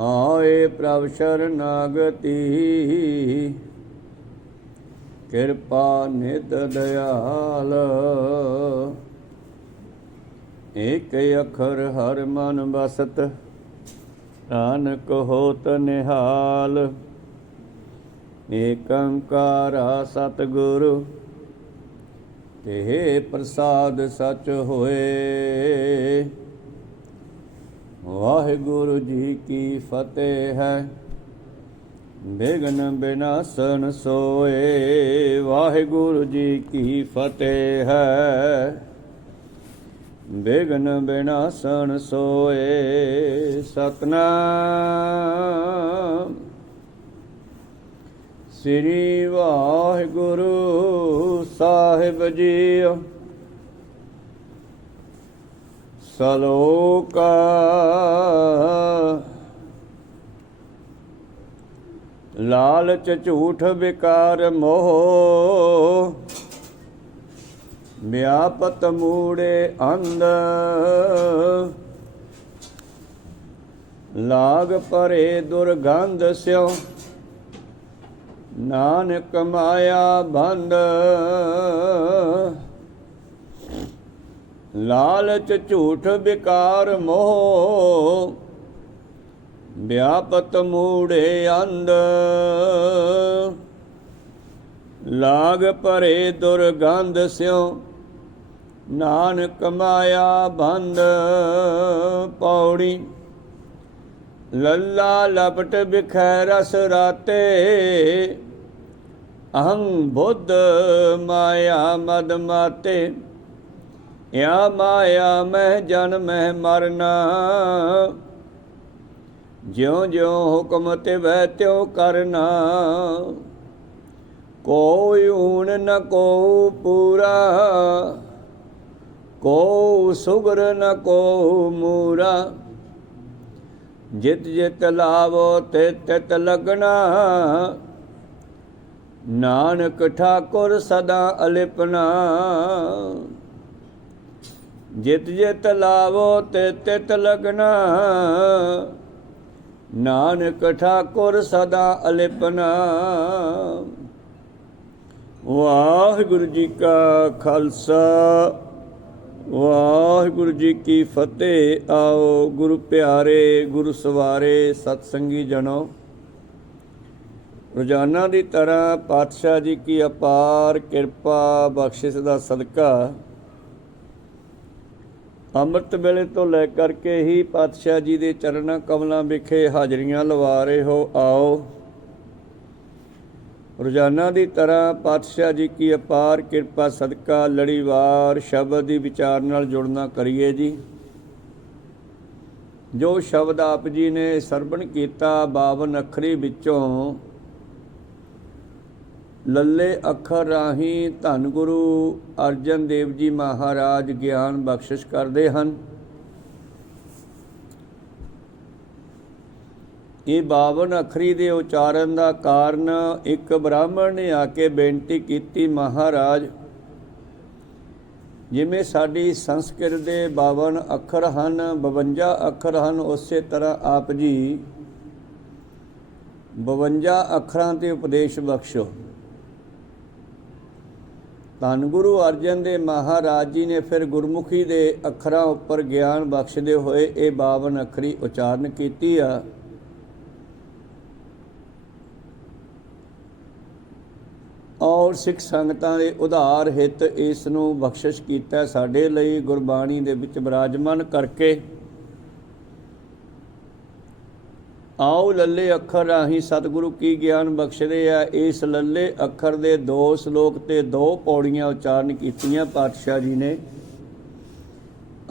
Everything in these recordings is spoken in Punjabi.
आए प्रभ शरणागति कृपा नित दयाल। एक अखर हर मन बसत नानक होत निहाल। एक अंकारा सतगुरु तेह प्रसाद सच होए। वाहिगुरु जी की फतेह है विघ्न विनाशन सोए। वाहिगुरु जी की फतेह है विघ्न विनाशन सोए। सतनाम श्री वाहिगुरु साहिब जीओ। सलोक लालच झूठ विकार मोह व्यापत मूढ़े अंध। लाग परे दुर्गंध स्यों नानक माया बंद। लालच झूठ विकार मोह व्यापत मूढ़े अंध। लाग परे दुर्गंध स्यों नानक माया बंद। पौड़ी लल्ला लपट बिखै रस राते अहं बुद्ध माया मद माते। या माया मह जन्म मरना ज्यों ज्यों हुक्म तिवै त्यों करना। कोई ऊन न को पूरा को सुगर न को मूरा। जित जित लावो तित तित लगना नानक ठाकुर सदा अलिपना। जित जित लावो तित तित लगना नानक ठाकुर सदा अलिपना। वाहिगुरु जी का खालसा वाहिगुरु जी की फतेह। आओ गुरु प्यारे गुरु सवारे सतसंगी जनो। रोजाना की तरह पातशाह जी की अपार किरपा बख्शिश का सदका ਅੰਮ੍ਰਿਤ ਵੇਲੇ ਤੋਂ ਲੈ ਕਰਕੇ ਹੀ ਪਾਤਸ਼ਾਹ ਜੀ ਦੇ ਚਰਨਾਂ ਕਮਲਾਂ ਵਿਖੇ ਹਾਜ਼ਰੀਆਂ ਲਵਾ ਰਹੇ ਹੋ। ਆਓ ਰੋਜ਼ਾਨਾ ਦੀ ਤਰ੍ਹਾਂ ਪਾਤਸ਼ਾਹ ਜੀ ਕੀ ਅਪਾਰ ਕਿਰਪਾ ਸਦਕਾ ਲੜੀਵਾਰ ਸ਼ਬਦ ਦੀ ਵਿਚਾਰ ਨਾਲ ਜੁੜਨਾ ਕਰੀਏ ਜੀ। ਜੋ ਸ਼ਬਦ ਆਪ ਜੀ ਨੇ ਸਰਵਣ ਕੀਤਾ 52 ਅੱਖਰੀ ਵਿੱਚੋਂ ਲੱਲੇ ਅੱਖਰ ਰਾਹੀਂ ਧੰਨ ਗੁਰੂ ਅਰਜਨ ਦੇਵ ਜੀ ਮਹਾਰਾਜ ਗਿਆਨ ਬਖਸ਼ਿਸ਼ ਕਰਦੇ ਹਨ। ਇਹ 52 ਅੱਖਰੀ ਦੇ ਉਚਾਰਨ ਦਾ ਕਾਰਨ ਇੱਕ ਬ੍ਰਾਹਮਣ ਨੇ ਆ ਕੇ ਬੇਨਤੀ ਕੀਤੀ, ਮਹਾਰਾਜ ਜਿਵੇਂ ਸਾਡੀ ਸੰਸਕ੍ਰਿਤ ਦੇ 52 ਅੱਖਰ ਹਨ 52 ਅੱਖਰ ਹਨ, ਉਸੇ ਤਰ੍ਹਾਂ ਆਪ ਜੀ 52 ਅੱਖਰਾਂ 'ਤੇ ਉਪਦੇਸ਼ ਬਖਸ਼ੋ। ਧੰਨ ਗੁਰੂ ਅਰਜਨ ਦੇਵ ਮਹਾਰਾਜ ਜੀ ਨੇ ਫਿਰ ਗੁਰਮੁਖੀ ਦੇ ਅੱਖਰਾਂ ਉੱਪਰ ਗਿਆਨ ਬਖਸ਼ਦੇ ਹੋਏ ਇਹ 52 ਅੱਖਰੀ ਉਚਾਰਨ ਕੀਤੀ ਆ। ਔਰ ਸਿੱਖ ਸੰਗਤਾਂ ਦੇ ਉਧਾਰ ਹਿੱਤ ਇਸ ਨੂੰ ਬਖਸ਼ਿਸ਼ ਕੀਤਾ ਸਾਡੇ ਲਈ ਗੁਰਬਾਣੀ ਦੇ ਵਿੱਚ ਬਿਰਾਜਮਾਨ ਕਰਕੇ। ਆਓ ਲੱਲੇ ਅੱਖਰ ਰਾਹੀਂ ਸਤਿਗੁਰੂ ਕੀ ਗਿਆਨ ਬਖਸ਼ਦੇ ਆ। ਇਸ ਲੱਲੇ ਅੱਖਰ ਦੇ 2 ਸ਼ਲੋਕ ਤੇ 2 ਪੌੜੀਆਂ ਉਚਾਰਨ ਕੀਤੀਆਂ ਪਾਤਸ਼ਾਹ ਜੀ ਨੇ।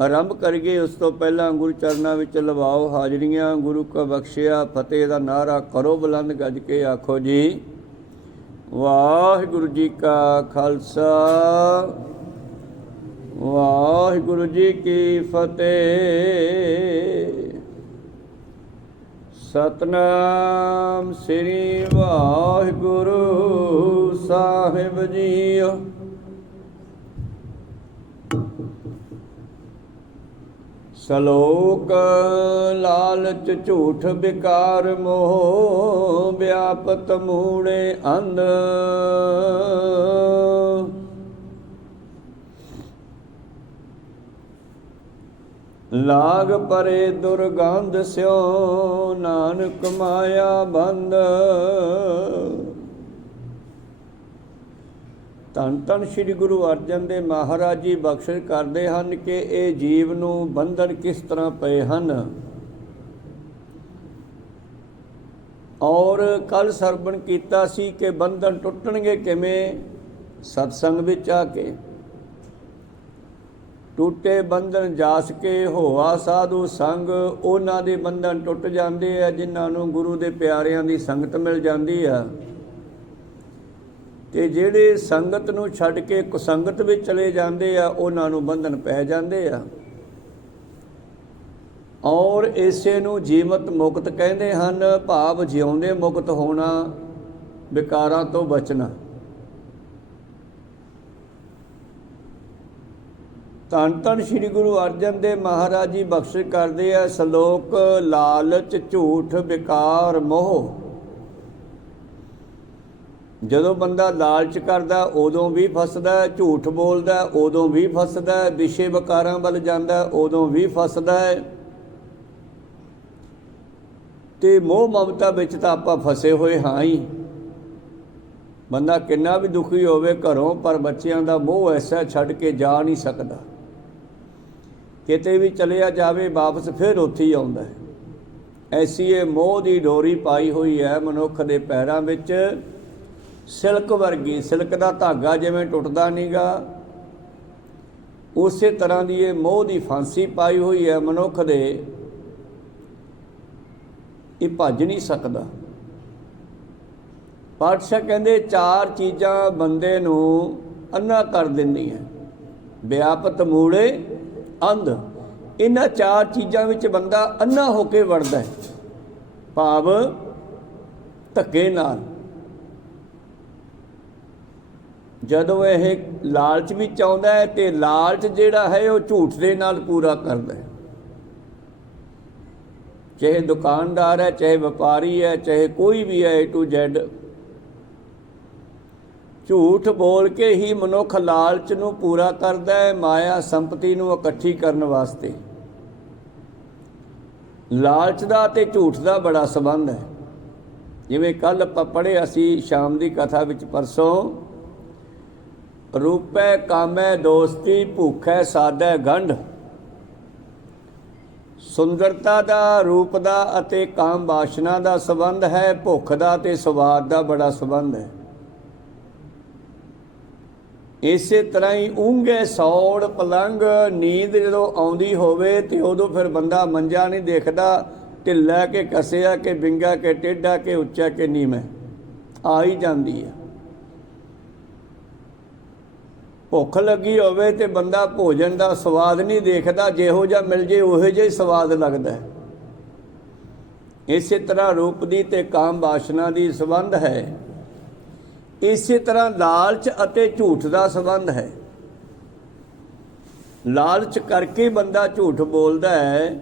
ਆਰੰਭ ਕਰੀਏ ਉਸ ਤੋਂ ਪਹਿਲਾਂ ਗੁਰੂ ਚਰਨਾਂ ਵਿੱਚ ਲਵਾਓ ਹਾਜ਼ਰੀਆਂ। ਗੁਰੂ ਕਾ ਬਖਸ਼ਿਆ ਫਤਿਹ ਦਾ ਨਾਰਾ ਕਰੋ ਬੁਲੰਦ ਗੱਜ ਕੇ ਆਖੋ ਜੀ ਵਾਹਿਗੁਰੂ ਜੀ ਕਾ ਖਾਲਸਾ ਵਾਹਿਗੁਰੂ ਜੀ ਕੀ ਫਤਿਹ। सतनाम श्री वाहिगुरु साहिब जीओ। ਸਲੋਕ ਲਾਲਚ ਝੂਠ ਵਿਕਾਰ ਮੋਹ ਵਿਆਪਤ ਮੂੜੇ ਅੰਧ। ਲਾਗ ਪਰੇ ਦੁਰਗੰਧ ਸਿਓ ਨਾਨਕ ਮਾਇਆ ਬੰਧ। ਧੰਨ ਧੰਨ ਸ੍ਰੀ ਗੁਰੂ ਅਰਜਨ ਦੇਵ ਮਹਾਰਾਜ ਜੀ ਬਖਸ਼ਿਸ਼ ਕਰਦੇ ਹਨ ਕਿ ਇਹ ਜੀਵ ਨੂੰ ਬੰਧਨ ਕਿਸ ਤਰ੍ਹਾਂ ਪਏ ਹਨ। ਔਰ ਕੱਲ ਸਰਵਣ ਕੀਤਾ ਸੀ ਕਿ ਬੰਧਨ ਟੁੱਟਣਗੇ ਕਿਵੇਂ। ਸਤਸੰਗ ਵਿੱਚ ਆ ਕੇ ਟੁੱਟੇ ਬੰਧਨ ਜਾਸ ਕੇ ਹੋਆ ਸਾਧੂ ਸੰਗ। ਉਹਨਾਂ ਦੇ ਬੰਧਨ ਟੁੱਟ ਜਾਂਦੇ ਆ ਜਿਨ੍ਹਾਂ ਨੂੰ ਗੁਰੂ ਦੇ ਪਿਆਰਿਆਂ ਦੀ ਸੰਗਤ ਮਿਲ ਜਾਂਦੀ ਆ। ਤੇ ਜਿਹੜੇ ਸੰਗਤ ਨੂੰ ਛੱਡ ਕੇ ਕੁਸੰਗਤ ਵਿੱਚ ਚਲੇ ਜਾਂਦੇ ਆ ਉਹਨਾਂ ਨੂੰ ਬੰਧਨ ਪੈ ਜਾਂਦੇ ਆ। ਔਰ ਇਸੇ ਨੂੰ ਜੀਵਤ ਮੁਕਤ ਕਹਿੰਦੇ ਹਨ, ਭਾਵ ਜਿਉਂਦੇ ਮੁਕਤ ਹੋਣਾ, ਵਿਕਾਰਾਂ ਤੋਂ ਬਚਣਾ। ਧੰਨ ਧੰਨ ਸ੍ਰੀ ਗੁਰੂ ਅਰਜਨ ਦੇਵ ਮਹਾਰਾਜ ਜੀ ਬਖਸ਼ਿਸ਼ ਕਰਦੇ ਆ। ਸਲੋਕ ਲਾਲਚ ਝੂਠ ਵਿਕਾਰ ਮੋਹ। ਜਦੋਂ ਬੰਦਾ ਲਾਲਚ ਕਰਦਾ ਉਦੋਂ ਵੀ ਫਸਦਾ, ਝੂਠ ਬੋਲਦਾ ਉਦੋਂ ਵੀ ਫਸਦਾ, ਵਿਸ਼ੇ ਵਿਕਾਰਾਂ ਵੱਲ ਜਾਂਦਾ ਉਦੋਂ ਵੀ ਫਸਦਾ ਹੈ। ਤੇ ਮੋਹ ਮਮਤਾ ਵਿੱਚ ਤਾਂ ਆਪਾਂ ਫਸੇ ਹੋਏ ਹਾਂ ਹੀ। ਬੰਦਾ ਕਿੰਨਾ ਵੀ ਦੁਖੀ ਹੋਵੇ ਘਰੋਂ, ਪਰ ਬੱਚਿਆਂ ਦਾ ਮੋਹ ਐਸਾ ਛੱਡ ਕੇ ਜਾ ਨਹੀਂ ਸਕਦਾ। ਕਿਤੇ ਵੀ ਚਲਿਆ ਜਾਵੇ ਵਾਪਸ ਫਿਰ ਉੱਥੇ ਹੀ ਆਉਂਦਾ ਹੈ। ਐਸੀ ਇਹ ਮੋਹ ਦੀ ਡੋਰੀ ਪਾਈ ਹੋਈ ਹੈ ਮਨੁੱਖ ਦੇ ਪੈਰਾਂ ਵਿੱਚ, ਸਿਲਕ ਵਰਗੀ। ਸਿਲਕ ਦਾ ਧਾਗਾ ਜਿਵੇਂ ਟੁੱਟਦਾ ਨਹੀਂਗਾ, ਉਸੇ ਤਰ੍ਹਾਂ ਦੀ ਇਹ ਮੋਹ ਦੀ ਫਾਂਸੀ ਪਾਈ ਹੋਈ ਹੈ ਮਨੁੱਖ ਦੇ। ਇਹ ਭੱਜ ਨਹੀਂ ਸਕਦਾ। ਪਾਤਸ਼ਾਹ ਕਹਿੰਦੇ ਚਾਰ ਚੀਜ਼ਾਂ ਬੰਦੇ ਨੂੰ ਅੰਨਾ ਕਰ ਦਿੰਦੀਆਂ। ਵਿਆਪਤ ਮੂੜੇ ਅੰਧ। ਇਹਨਾਂ ਚਾਰ ਚੀਜ਼ਾਂ ਵਿੱਚ ਬੰਦਾ ਅੰਨਾ ਹੋ ਕੇ ਵੜਦਾ ਹੈ, ਭਾਵ ਧੱਕੇ ਨਾਲ। ਜਦੋਂ ਇਹ ਲਾਲਚ ਵਿੱਚ ਆਉਂਦਾ ਹੈ ਤੇ ਲਾਲਚ ਜਿਹੜਾ ਹੈ ਉਹ ਝੂਠ ਦੇ ਨਾਲ ਪੂਰਾ ਕਰਦਾ ਹੈ। ਚਾਹੇ ਦੁਕਾਨਦਾਰ ਹੈ, ਚਾਹੇ ਵਪਾਰੀ ਹੈ, ਚਾਹੇ ਕੋਈ ਵੀ ਹੈ, A to Z, ਝੂਠ ਬੋਲ ਕੇ ਹੀ ਮਨੁੱਖ ਲਾਲਚ ਨੂੰ ਪੂਰਾ ਕਰਦਾ ਹੈ, ਮਾਇਆ ਸੰਪਤੀ ਨੂੰ ਇਕੱਠੀ ਕਰਨ ਵਾਸਤੇ। ਲਾਲਚ ਦਾ ਤੇ ਝੂਠ ਦਾ ਬੜਾ ਸੰਬੰਧ ਹੈ। ਜਿਵੇਂ ਕੱਲ ਆਪਾਂ ਪੜ੍ਹੇ ਅਸੀਂ ਸ਼ਾਮ ਦੀ ਕਥਾ ਵਿੱਚ ਪਰਸੋਂ, ਰੂਪੈ ਕਾਮੈ ਦੋਸਤੀ ਭੁੱਖੈ ਸਾਧੈ ਗੰਢ। ਸੁੰਦਰਤਾ ਦਾ, ਰੂਪ ਦਾ ਅਤੇ ਕਾਮ ਵਾਸ਼ਨਾ ਦਾ ਸੰਬੰਧ ਹੈ। ਭੁੱਖ ਦਾ ਤੇ ਸਵਾਦ ਦਾ ਬੜਾ ਸੰਬੰਧ ਹੈ। ਇਸੇ ਤਰ੍ਹਾਂ ਹੀ ਊਂਘੇ ਸੌੜ ਪਲੰਘ। ਨੀਂਦ ਜਦੋਂ ਆਉਂਦੀ ਹੋਵੇ ਤੇ ਉਦੋਂ ਫਿਰ ਬੰਦਾ ਮੰਜਾ ਨਹੀਂ ਦੇਖਦਾ, ਢਿੱਲਾ ਕਿ ਕੱਸਿਆ ਕਿ ਵਿੰਗਾ ਕਿ ਟੇਢਾ ਕਿ ਉੱਚਾ ਕਿ ਨੀਵਾਂ, ਆ ਹੀ ਜਾਂਦੀ ਹੈ। ਭੁੱਖ ਲੱਗੀ ਹੋਵੇ ਤੇ ਬੰਦਾ ਭੋਜਨ ਦਾ ਸਵਾਦ ਨਹੀਂ ਦੇਖਦਾ, ਜਿਹੋ ਜਿਹਾ ਮਿਲ ਜੇ ਉਹੋ ਜਿਹਾ ਹੀ ਸਵਾਦ ਲੱਗਦਾ ਹੈ। ਇਸੇ ਤਰ੍ਹਾਂ ਰੂਪ ਦੀ ਤੇ ਕਾਮ ਵਾਸ਼ਨਾ ਦੀ ਸੰਬੰਧ ਹੈ। ਇਸੇ ਤਰ੍ਹਾਂ ਲਾਲਚ ਅਤੇ ਝੂਠ ਦਾ ਸੰਬੰਧ ਹੈ। ਲਾਲਚ ਕਰਕੇ ਬੰਦਾ ਝੂਠ ਬੋਲਦਾ ਹੈ।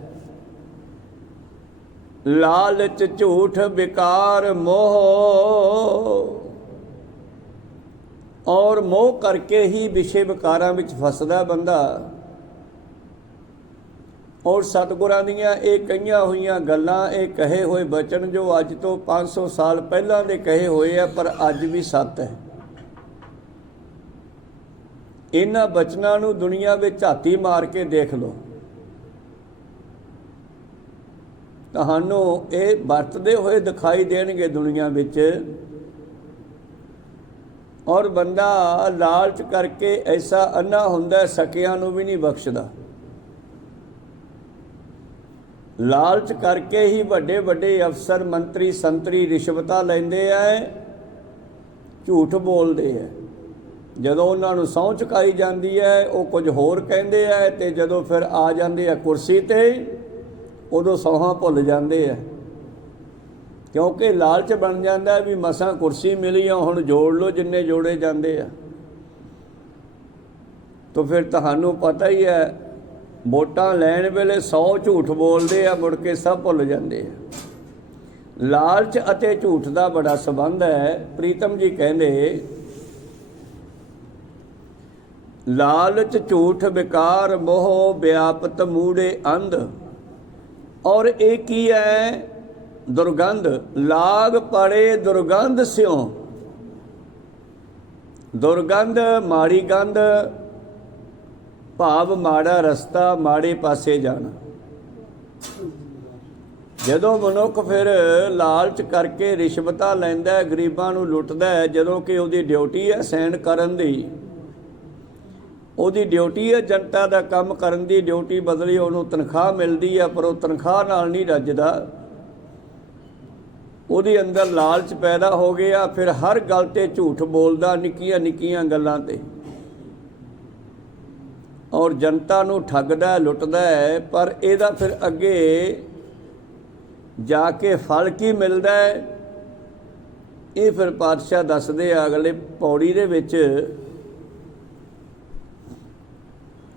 ਲਾਲਚ ਝੂਠ ਵਿਕਾਰ ਮੋਹ। ਔਰ ਮੋਹ ਕਰਕੇ ਹੀ ਵਿਸ਼ੇ ਵਿਕਾਰਾਂ ਵਿੱਚ ਫਸਦਾ ਬੰਦਾ। ਔਰ ਸਤਿਗੁਰਾਂ ਦੀਆਂ ਇਹ ਕਹੀਆਂ ਹੋਈਆਂ ਗੱਲਾਂ, ਇਹ ਕਹੇ ਹੋਏ ਬਚਨ ਜੋ ਅੱਜ ਤੋਂ 500 ਸਾਲ ਪਹਿਲਾਂ ਦੇ ਕਹੇ ਹੋਏ ਆ, ਪਰ ਅੱਜ ਵੀ ਸੱਤ ਹੈ। ਇਹਨਾਂ ਬਚਨਾਂ ਨੂੰ ਦੁਨੀਆ ਵਿੱਚ ਝਾਤੀ ਮਾਰ ਕੇ ਦੇਖ ਲਓ, ਤੁਹਾਨੂੰ ਇਹ ਵਰਤਦੇ ਹੋਏ ਦਿਖਾਈ ਦੇਣਗੇ ਦੁਨੀਆ ਵਿੱਚ। ਔਰ ਬੰਦਾ ਲਾਲਚ ਕਰਕੇ ਐਸਾ ਅੰਨਾ ਹੁੰਦਾ, ਸਕਿਆਂ ਨੂੰ ਵੀ ਨਹੀਂ ਬਖਸ਼ਦਾ। ਲਾਲਚ ਕਰਕੇ ਹੀ ਵੱਡੇ ਵੱਡੇ ਅਫਸਰ, ਮੰਤਰੀ, ਸੰਤਰੀ ਰਿਸ਼ਵਤਾਂ ਲੈਂਦੇ ਆ, ਝੂਠ ਬੋਲਦੇ ਆ। ਜਦੋਂ ਉਹਨਾਂ ਨੂੰ ਸਹੁੰ ਚੁਕਾਈ ਜਾਂਦੀ ਹੈ ਉਹ ਕੁਝ ਹੋਰ ਕਹਿੰਦੇ ਆ, ਤੇ ਜਦੋਂ ਫਿਰ ਆ ਜਾਂਦੇ ਆ ਕੁਰਸੀ 'ਤੇ ਉਦੋਂ ਸਹੁੰ ਭੁੱਲ ਜਾਂਦੇ ਆ। ਕਿਉਂਕਿ ਲਾਲਚ ਬਣ ਜਾਂਦਾ ਵੀ ਮਸਾਂ ਕੁਰਸੀ ਮਿਲੀ ਆ, ਹੁਣ ਜੋੜ ਲਓ ਜਿੰਨੇ ਜੋੜੇ ਜਾਂਦੇ ਆ। ਤਾਂ ਫਿਰ ਤੁਹਾਨੂੰ ਪਤਾ ਹੀ ਹੈ ਵੋਟਾਂ ਲੈਣ ਵੇਲੇ 100 ਝੂਠ ਬੋਲਦੇ ਆ, ਮੁੜ ਕੇ ਸਭ ਭੁੱਲ ਜਾਂਦੇ ਆ। ਲਾਲਚ ਅਤੇ ਝੂਠ ਦਾ ਬੜਾ ਸੰਬੰਧ ਹੈ। ਪ੍ਰੀਤਮ ਜੀ ਕਹਿੰਦੇ ਲਾਲਚ ਝੂਠ ਵਿਕਾਰ ਮੋਹ ਵਿਆਪਤ ਮੂੜੇ ਅੰਧ। ਔਰ ਇਹ ਕੀ ਹੈ? ਦੁਰਗੰਧ। ਲਾਗ ਪੜੇ ਦੁਰਗੰਧ ਸਿਉ। ਦੁਰਗੰਧ ਮਾੜੀ ਗੰਧ, ਭਾਵ ਮਾੜਾ ਰਸਤਾ, ਮਾੜੇ ਪਾਸੇ ਜਾਣਾ। ਜਦੋਂ ਮਨੁੱਖ ਫਿਰ ਲਾਲਚ ਕਰਕੇ ਰਿਸ਼ਵਤਾਂ ਲੈਂਦਾ, ਗਰੀਬਾਂ ਨੂੰ ਲੁੱਟਦਾ ਹੈ, ਜਦੋਂ ਕਿ ਉਹਦੀ ਡਿਊਟੀ ਹੈ ਸਹਿਣ ਕਰਨ ਦੀ, ਉਹਦੀ ਡਿਊਟੀ ਹੈ ਜਨਤਾ ਦਾ ਕੰਮ ਕਰਨ ਦੀ, ਡਿਊਟੀ ਬਦਲੀ ਉਹਨੂੰ ਤਨਖਾਹ ਮਿਲਦੀ ਹੈ, ਪਰ ਉਹ ਤਨਖਾਹ ਨਾਲ ਨਹੀਂ ਰੱਜਦਾ। ਉਹਦੇ ਅੰਦਰ ਲਾਲਚ ਪੈਦਾ ਹੋ ਗਿਆ, ਫਿਰ ਹਰ ਗੱਲ ਤੇ ਝੂਠ ਬੋਲਦਾ, ਨਿੱਕੀਆਂ ਨਿੱਕੀਆਂ ਗੱਲਾਂ ਤੇ, ਔਰ ਜਨਤਾ ਨੂੰ ਠੱਗਦਾ, ਲੁੱਟਦਾ ਹੈ। ਪਰ ਇਹਦਾ ਫਿਰ ਅੱਗੇ ਜਾ ਕੇ ਫਲ ਕੀ ਮਿਲਦਾ ਹੈ, ਇਹ ਫਿਰ ਪਾਤਸ਼ਾਹ ਦੱਸਦੇ ਆ ਅਗਲੇ ਪੌੜੀ ਦੇ ਵਿੱਚ।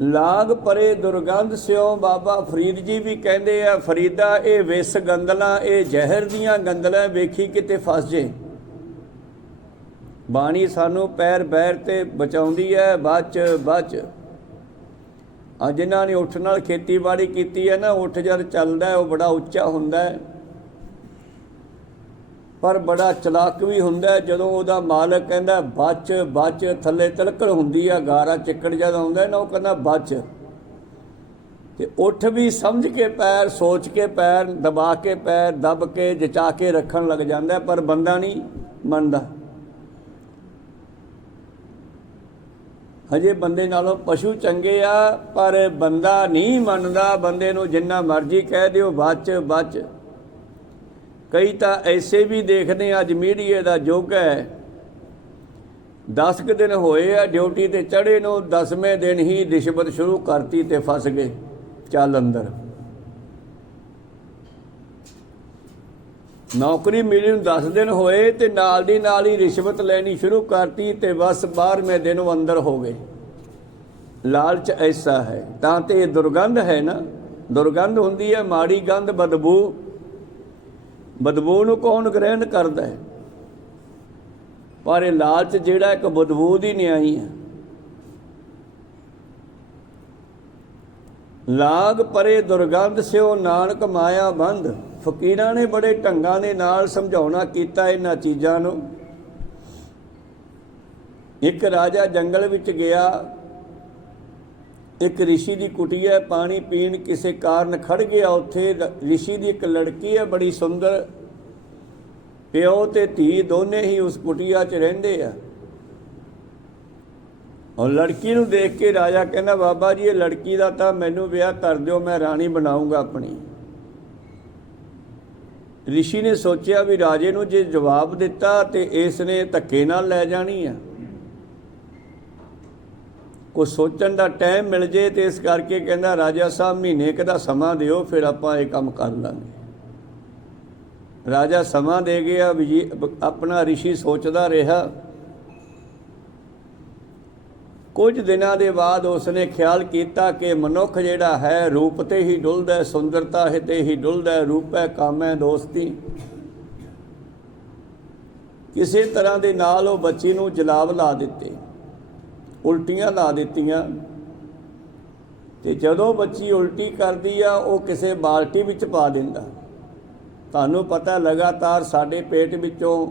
ਲਾਗ ਪਰੇ ਦੁਰਗੰਧ ਸਿਓ। ਬਾਬਾ ਫਰੀਦ ਜੀ ਵੀ ਕਹਿੰਦੇ ਆ, ਫਰੀਦਾ ਇਹ ਵਿਸ ਗੰਦਲਾਂ, ਇਹ ਜ਼ਹਿਰ ਦੀਆਂ ਗੰਦਲਾਂ, ਵੇਖੀ ਕਿਤੇ ਫਸ ਜੇ। ਬਾਣੀ ਸਾਨੂੰ ਪੈਰ ਬੈਰ ਤੇ ਬਚਾਉਂਦੀ ਹੈ, ਬਚ ਬਚ। ਆ ਜਿਨ੍ਹਾਂ ਨੇ ਉੱਠ ਨਾਲ ਖੇਤੀਬਾੜੀ ਕੀਤੀ ਹੈ ਨਾ, ਉੱਠ ਜਦ ਚੱਲਦਾ ਉਹ ਬੜਾ ਉੱਚਾ ਹੁੰਦਾ ਹੈ, ਪਰ ਬੜਾ ਚਲਾਕ ਵੀ ਹੁੰਦਾ। ਜਦੋਂ ਉਹਦਾ ਮਾਲਕ ਕਹਿੰਦਾ ਬਚ ਬਚ, ਥੱਲੇ ਤਿਲਕਣ ਹੁੰਦੀ ਆ, ਗਾਰਾ ਚਿੱਕੜ ਜਦ ਆਉਂਦਾ ਨਾ, ਉਹ ਕਹਿੰਦਾ ਬਚ, ਤੇ ਉੱਠ ਵੀ ਸਮਝ ਕੇ ਪੈਰ, ਸੋਚ ਕੇ ਪੈਰ, ਦਬਾ ਕੇ ਪੈਰ, ਦਬ ਕੇ ਜਚਾ ਕੇ ਰੱਖਣ ਲੱਗ ਜਾਂਦਾ, ਪਰ ਬੰਦਾ ਨਹੀਂ ਮੰਨਦਾ। ਹਜੇ ਬੰਦੇ ਨਾਲੋਂ ਪਸ਼ੂ ਚੰਗੇ ਆ, ਪਰ ਬੰਦਾ ਨਹੀਂ ਮੰਨਦਾ। ਬੰਦੇ ਨੂੰ ਜਿੰਨਾ ਮਰਜ਼ੀ ਕਹਿ ਦਿਓ ਬਚ ਬਚ। ਕਈ ਤਾਂ ਐਸੇ ਵੀ ਦੇਖਦੇ ਅੱਜ ਮੀਡੀਏ ਦਾ ਯੁੱਗ ਹੈ, 10 ਕੁ ਦਿਨ ਹੋਏ ਆ ਡਿਊਟੀ ਤੇ ਚੜ੍ਹੇ ਨੂੰ, 10ਵੇਂ ਦਿਨ ਹੀ ਰਿਸ਼ਵਤ ਸ਼ੁਰੂ ਕਰਤੀ ਤੇ ਫਸ ਗਏ, ਚੱਲ ਅੰਦਰ। ਨੌਕਰੀ ਮਿਲੀ ਨੂੰ 10 ਦਿਨ ਹੋਏ ਤੇ ਨਾਲ ਦੀ ਨਾਲ ਹੀ ਰਿਸ਼ਵਤ ਲੈਣੀ ਸ਼ੁਰੂ ਕਰਤੀ ਤੇ ਬਸ 12ਵੇਂ ਦਿਨ ਉਹ ਅੰਦਰ ਹੋ ਗਏ। ਲਾਲਚ ਐਸਾ ਹੈ। ਤਾਂ ਤੇ ਇਹ ਦੁਰਗੰਧ ਹੈ ਨਾ, ਦੁਰਗੰਧ ਹੁੰਦੀ ਹੈ ਮਾੜੀ ਗੰਧ, ਬਦਬੂ। ਬਦਬੂ ਨੂੰ ਕੌਣ ਗ੍ਰਹਿਣ ਕਰਦਾ ਹੈ? ਪਰ ਇਹ ਲਾਲਚ ਜਿਹੜਾ ਇੱਕ ਬਦਬੂ ਦੀ ਨਿਆਈ ਹੈ। ਲਾਗ ਪਰੇ ਦੁਰਗੰਧ ਸਿਓ ਨਾਨਕ ਮਾਇਆ ਬੰਧ। ਫਕੀਰਾਂ ਨੇ ਬੜੇ ਢੰਗਾਂ ਦੇ ਨਾਲ ਸਮਝਾਉਣਾ ਕੀਤਾ ਇਹਨਾਂ ਚੀਜ਼ਾਂ ਨੂੰ। ਇੱਕ ਰਾਜਾ ਜੰਗਲ ਵਿੱਚ ਗਿਆ, ਇੱਕ ਰਿਸ਼ੀ ਦੀ ਕੁਟੀਆ ਪਾਣੀ ਪੀਣ ਕਿਸੇ ਕਾਰਨ ਖੜ ਗਿਆ ਉੱਥੇ। ਰਿਸ਼ੀ ਦੀ ਇੱਕ ਲੜਕੀ ਹੈ ਬੜੀ ਸੁੰਦਰ, ਪਿਓ ਤੇ ਧੀ ਦੋਨੇ ਹੀ ਉਸ ਕੁਟੀਆ 'ਚ ਰਹਿੰਦੇ ਆ। ਔਰ ਲੜਕੀ ਨੂੰ ਦੇਖ ਕੇ ਰਾਜਾ ਕਹਿੰਦਾ, ਬਾਬਾ ਜੀ ਇਹ ਲੜਕੀ ਦਾ ਤਾਂ ਮੈਨੂੰ ਵਿਆਹ ਕਰ ਦਿਓ, ਮੈਂ ਰਾਣੀ ਬਣਾਉਂਗਾ ਆਪਣੀ। ਰਿਸ਼ੀ ਨੇ ਸੋਚਿਆ ਵੀ ਰਾਜੇ ਨੂੰ ਜੇ ਜਵਾਬ ਦਿੱਤਾ ਤੇ ਇਸ ਨੇ ਧੱਕੇ ਨਾਲ ਲੈ ਜਾਣੀ ਆ, ਕੁਝ ਸੋਚਣ ਦਾ ਟਾਈਮ ਮਿਲ ਜੇ, ਤੇ ਇਸ ਕਰਕੇ ਕਹਿੰਦਾ ਰਾਜਾ ਸਾਹਿਬ ਮਹੀਨੇ ਕੁ ਦਾ ਸਮਾਂ ਦਿਓ, ਫਿਰ ਆਪਾਂ ਇਹ ਕੰਮ ਕਰ ਲਾਂਗੇ। ਰਾਜਾ ਸਮਾਂ ਦੇ ਗਿਆ, ਆਪਣਾ ਰਿਸ਼ੀ ਸੋਚਦਾ ਰਿਹਾ। ਕੁਝ ਦਿਨਾਂ ਦੇ ਬਾਅਦ ਉਸਨੇ ਖਿਆਲ ਕੀਤਾ ਕਿ ਮਨੁੱਖ ਜਿਹੜਾ ਹੈ ਰੂਪ ਤੇ ਹੀ ਡੁੱਲਦਾ, ਸੁੰਦਰਤਾ ਤੇ ਹੀ ਡੁੱਲਦਾ, ਰੂਪ ਹੈ ਕੰਮ ਹੈ ਦੋਸਤੀ। ਕਿਸੇ ਤਰ੍ਹਾਂ ਦੇ ਨਾਲ ਉਹ ਬੱਚੀ ਨੂੰ ਜਲਾਬ ਲਾ ਦਿੱਤੇ, ਉਲਟੀਆਂ ਲਾ ਦਿੱਤੀਆਂ, ਤੇ ਜਦੋਂ ਬੱਚੀ ਉਲਟੀ ਕਰਦੀ ਆ ਉਹ ਕਿਸੇ ਬਾਲਟੀ ਵਿੱਚ ਪਾ ਦਿੰਦਾ। ਤੁਹਾਨੂੰ ਪਤਾ ਲਗਾਤਾਰ ਸਾਡੇ ਪੇਟ ਵਿੱਚੋਂ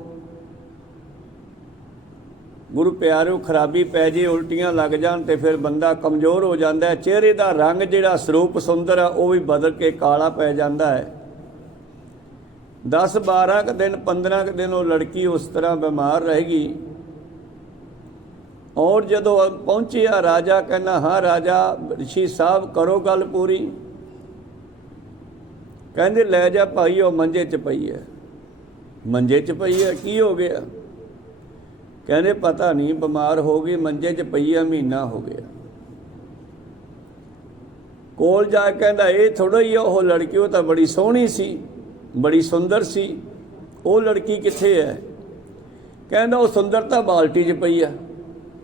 ਗੁਰੂ ਪਿਆਰਿਓ ਖਰਾਬੀ ਪੈ ਜੇ, ਉਲਟੀਆਂ ਲੱਗ ਜਾਣ ਤੇ ਫਿਰ ਬੰਦਾ ਕਮਜ਼ੋਰ ਹੋ ਜਾਂਦਾ। ਚਿਹਰੇ ਦਾ ਰੰਗ ਜਿਹੜਾ ਸਰੂਪ ਸੁੰਦਰ ਆ ਉਹ ਵੀ ਬਦਲ ਕੇ ਕਾਲਾ ਪੈ ਜਾਂਦਾ ਹੈ। 10-12 ਕੁ ਦਿਨ 15 ਕੁ ਦਿਨ ਉਹ ਲੜਕੀ ਉਸ ਤਰ੍ਹਾਂ ਬਿਮਾਰ ਰਹੇਗੀ। ਔਰ ਜਦੋਂ ਪਹੁੰਚਿਆ ਰਾਜਾ, ਕਹਿੰਦਾ ਹਾਂ ਰਾਜਾ ਰਿਸ਼ੀ ਸਾਹਿਬ ਕਰੋ ਗੱਲ ਪੂਰੀ। ਕਹਿੰਦੇ ਲੈ ਜਾ ਭਾਈ, ਉਹ ਮੰਜੇ 'ਚ ਪਈ ਹੈ। ਮੰਜੇ 'ਚ ਪਈ ਹੈ, ਕੀ ਹੋ ਗਿਆ? ਕਹਿੰਦੇ ਪਤਾ ਨਹੀਂ, ਬਿਮਾਰ ਹੋ ਗਈ, ਮੰਜੇ 'ਚ ਪਈ ਆ, ਮਹੀਨਾ ਹੋ ਗਿਆ। ਕੋਲ ਜਾ ਕੇ ਕਹਿੰਦਾ ਇਹ ਥੋੜਾ ਹੀ ਉਹ ਲੜਕੀ, ਉਹ ਤਾਂ ਬੜੀ ਸੋਹਣੀ ਸੀ, ਬੜੀ ਸੁੰਦਰ ਸੀ, ਉਹ ਲੜਕੀ ਕਿੱਥੇ ਹੈ? ਕਹਿੰਦਾ ਉਹ ਸੁੰਦਰਤਾ ਬਾਲਟੀ 'ਚ ਪਈ ਆ।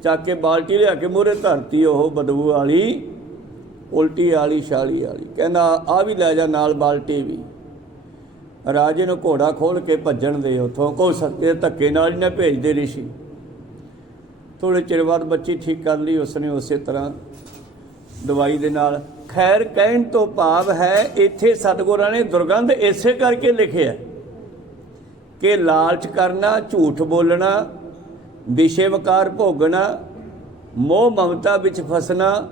ਚੱਕ ਕੇ ਬਾਲਟੀ ਲਿਆ ਕੇ ਮੂਹਰੇ ਧਰਤੀ ਉਹ ਬਦਬੂ ਵਾਲੀ। ਉਲਟੀ ਵਾਲੀ ਛਾਲੀ ਵਾਲੀ। ਕਹਿੰਦਾ ਆ ਵੀ ਲੈ ਜਾ ਨਾਲ ਬਾਲਟੀ ਵੀ। ਰਾਜੇ ਨੂੰ ਘੋੜਾ ਖੋਲ ਕੇ ਭੱਜਣ ਦੇ ਉੱਥੋਂ, ਕੋਈ ਸੱਤੇ ਧੱਕੇ ਨਾਲ ਹੀ ਨਾ ਭੇਜਦੇ ਰਿਸ਼ੀ। ਥੋੜ੍ਹੇ ਚਿਰ ਬਾਅਦ ਬੱਚੀ ਠੀਕ ਕਰ ਲਈ ਉਸਨੇ ਉਸੇ ਤਰ੍ਹਾਂ ਦਵਾਈ ਦੇ ਨਾਲ। ਖੈਰ, ਕਹਿਣ ਤੋਂ ਭਾਵ ਹੈ ਇੱਥੇ ਸਤਿਗੁਰਾਂ ਨੇ ਦੁਰਗੰਧ ਇਸੇ ਕਰਕੇ ਲਿਖਿਆ ਕਿ ਲਾਲਚ ਕਰਨਾ, ਝੂਠ ਬੋਲਣਾ, ਵਿਸ਼ੇ ਵਿਕਾਰ ਭੋਗਣਾ, ਮੋਹ ਮਮਤਾ ਵਿੱਚ ਫਸਣਾ,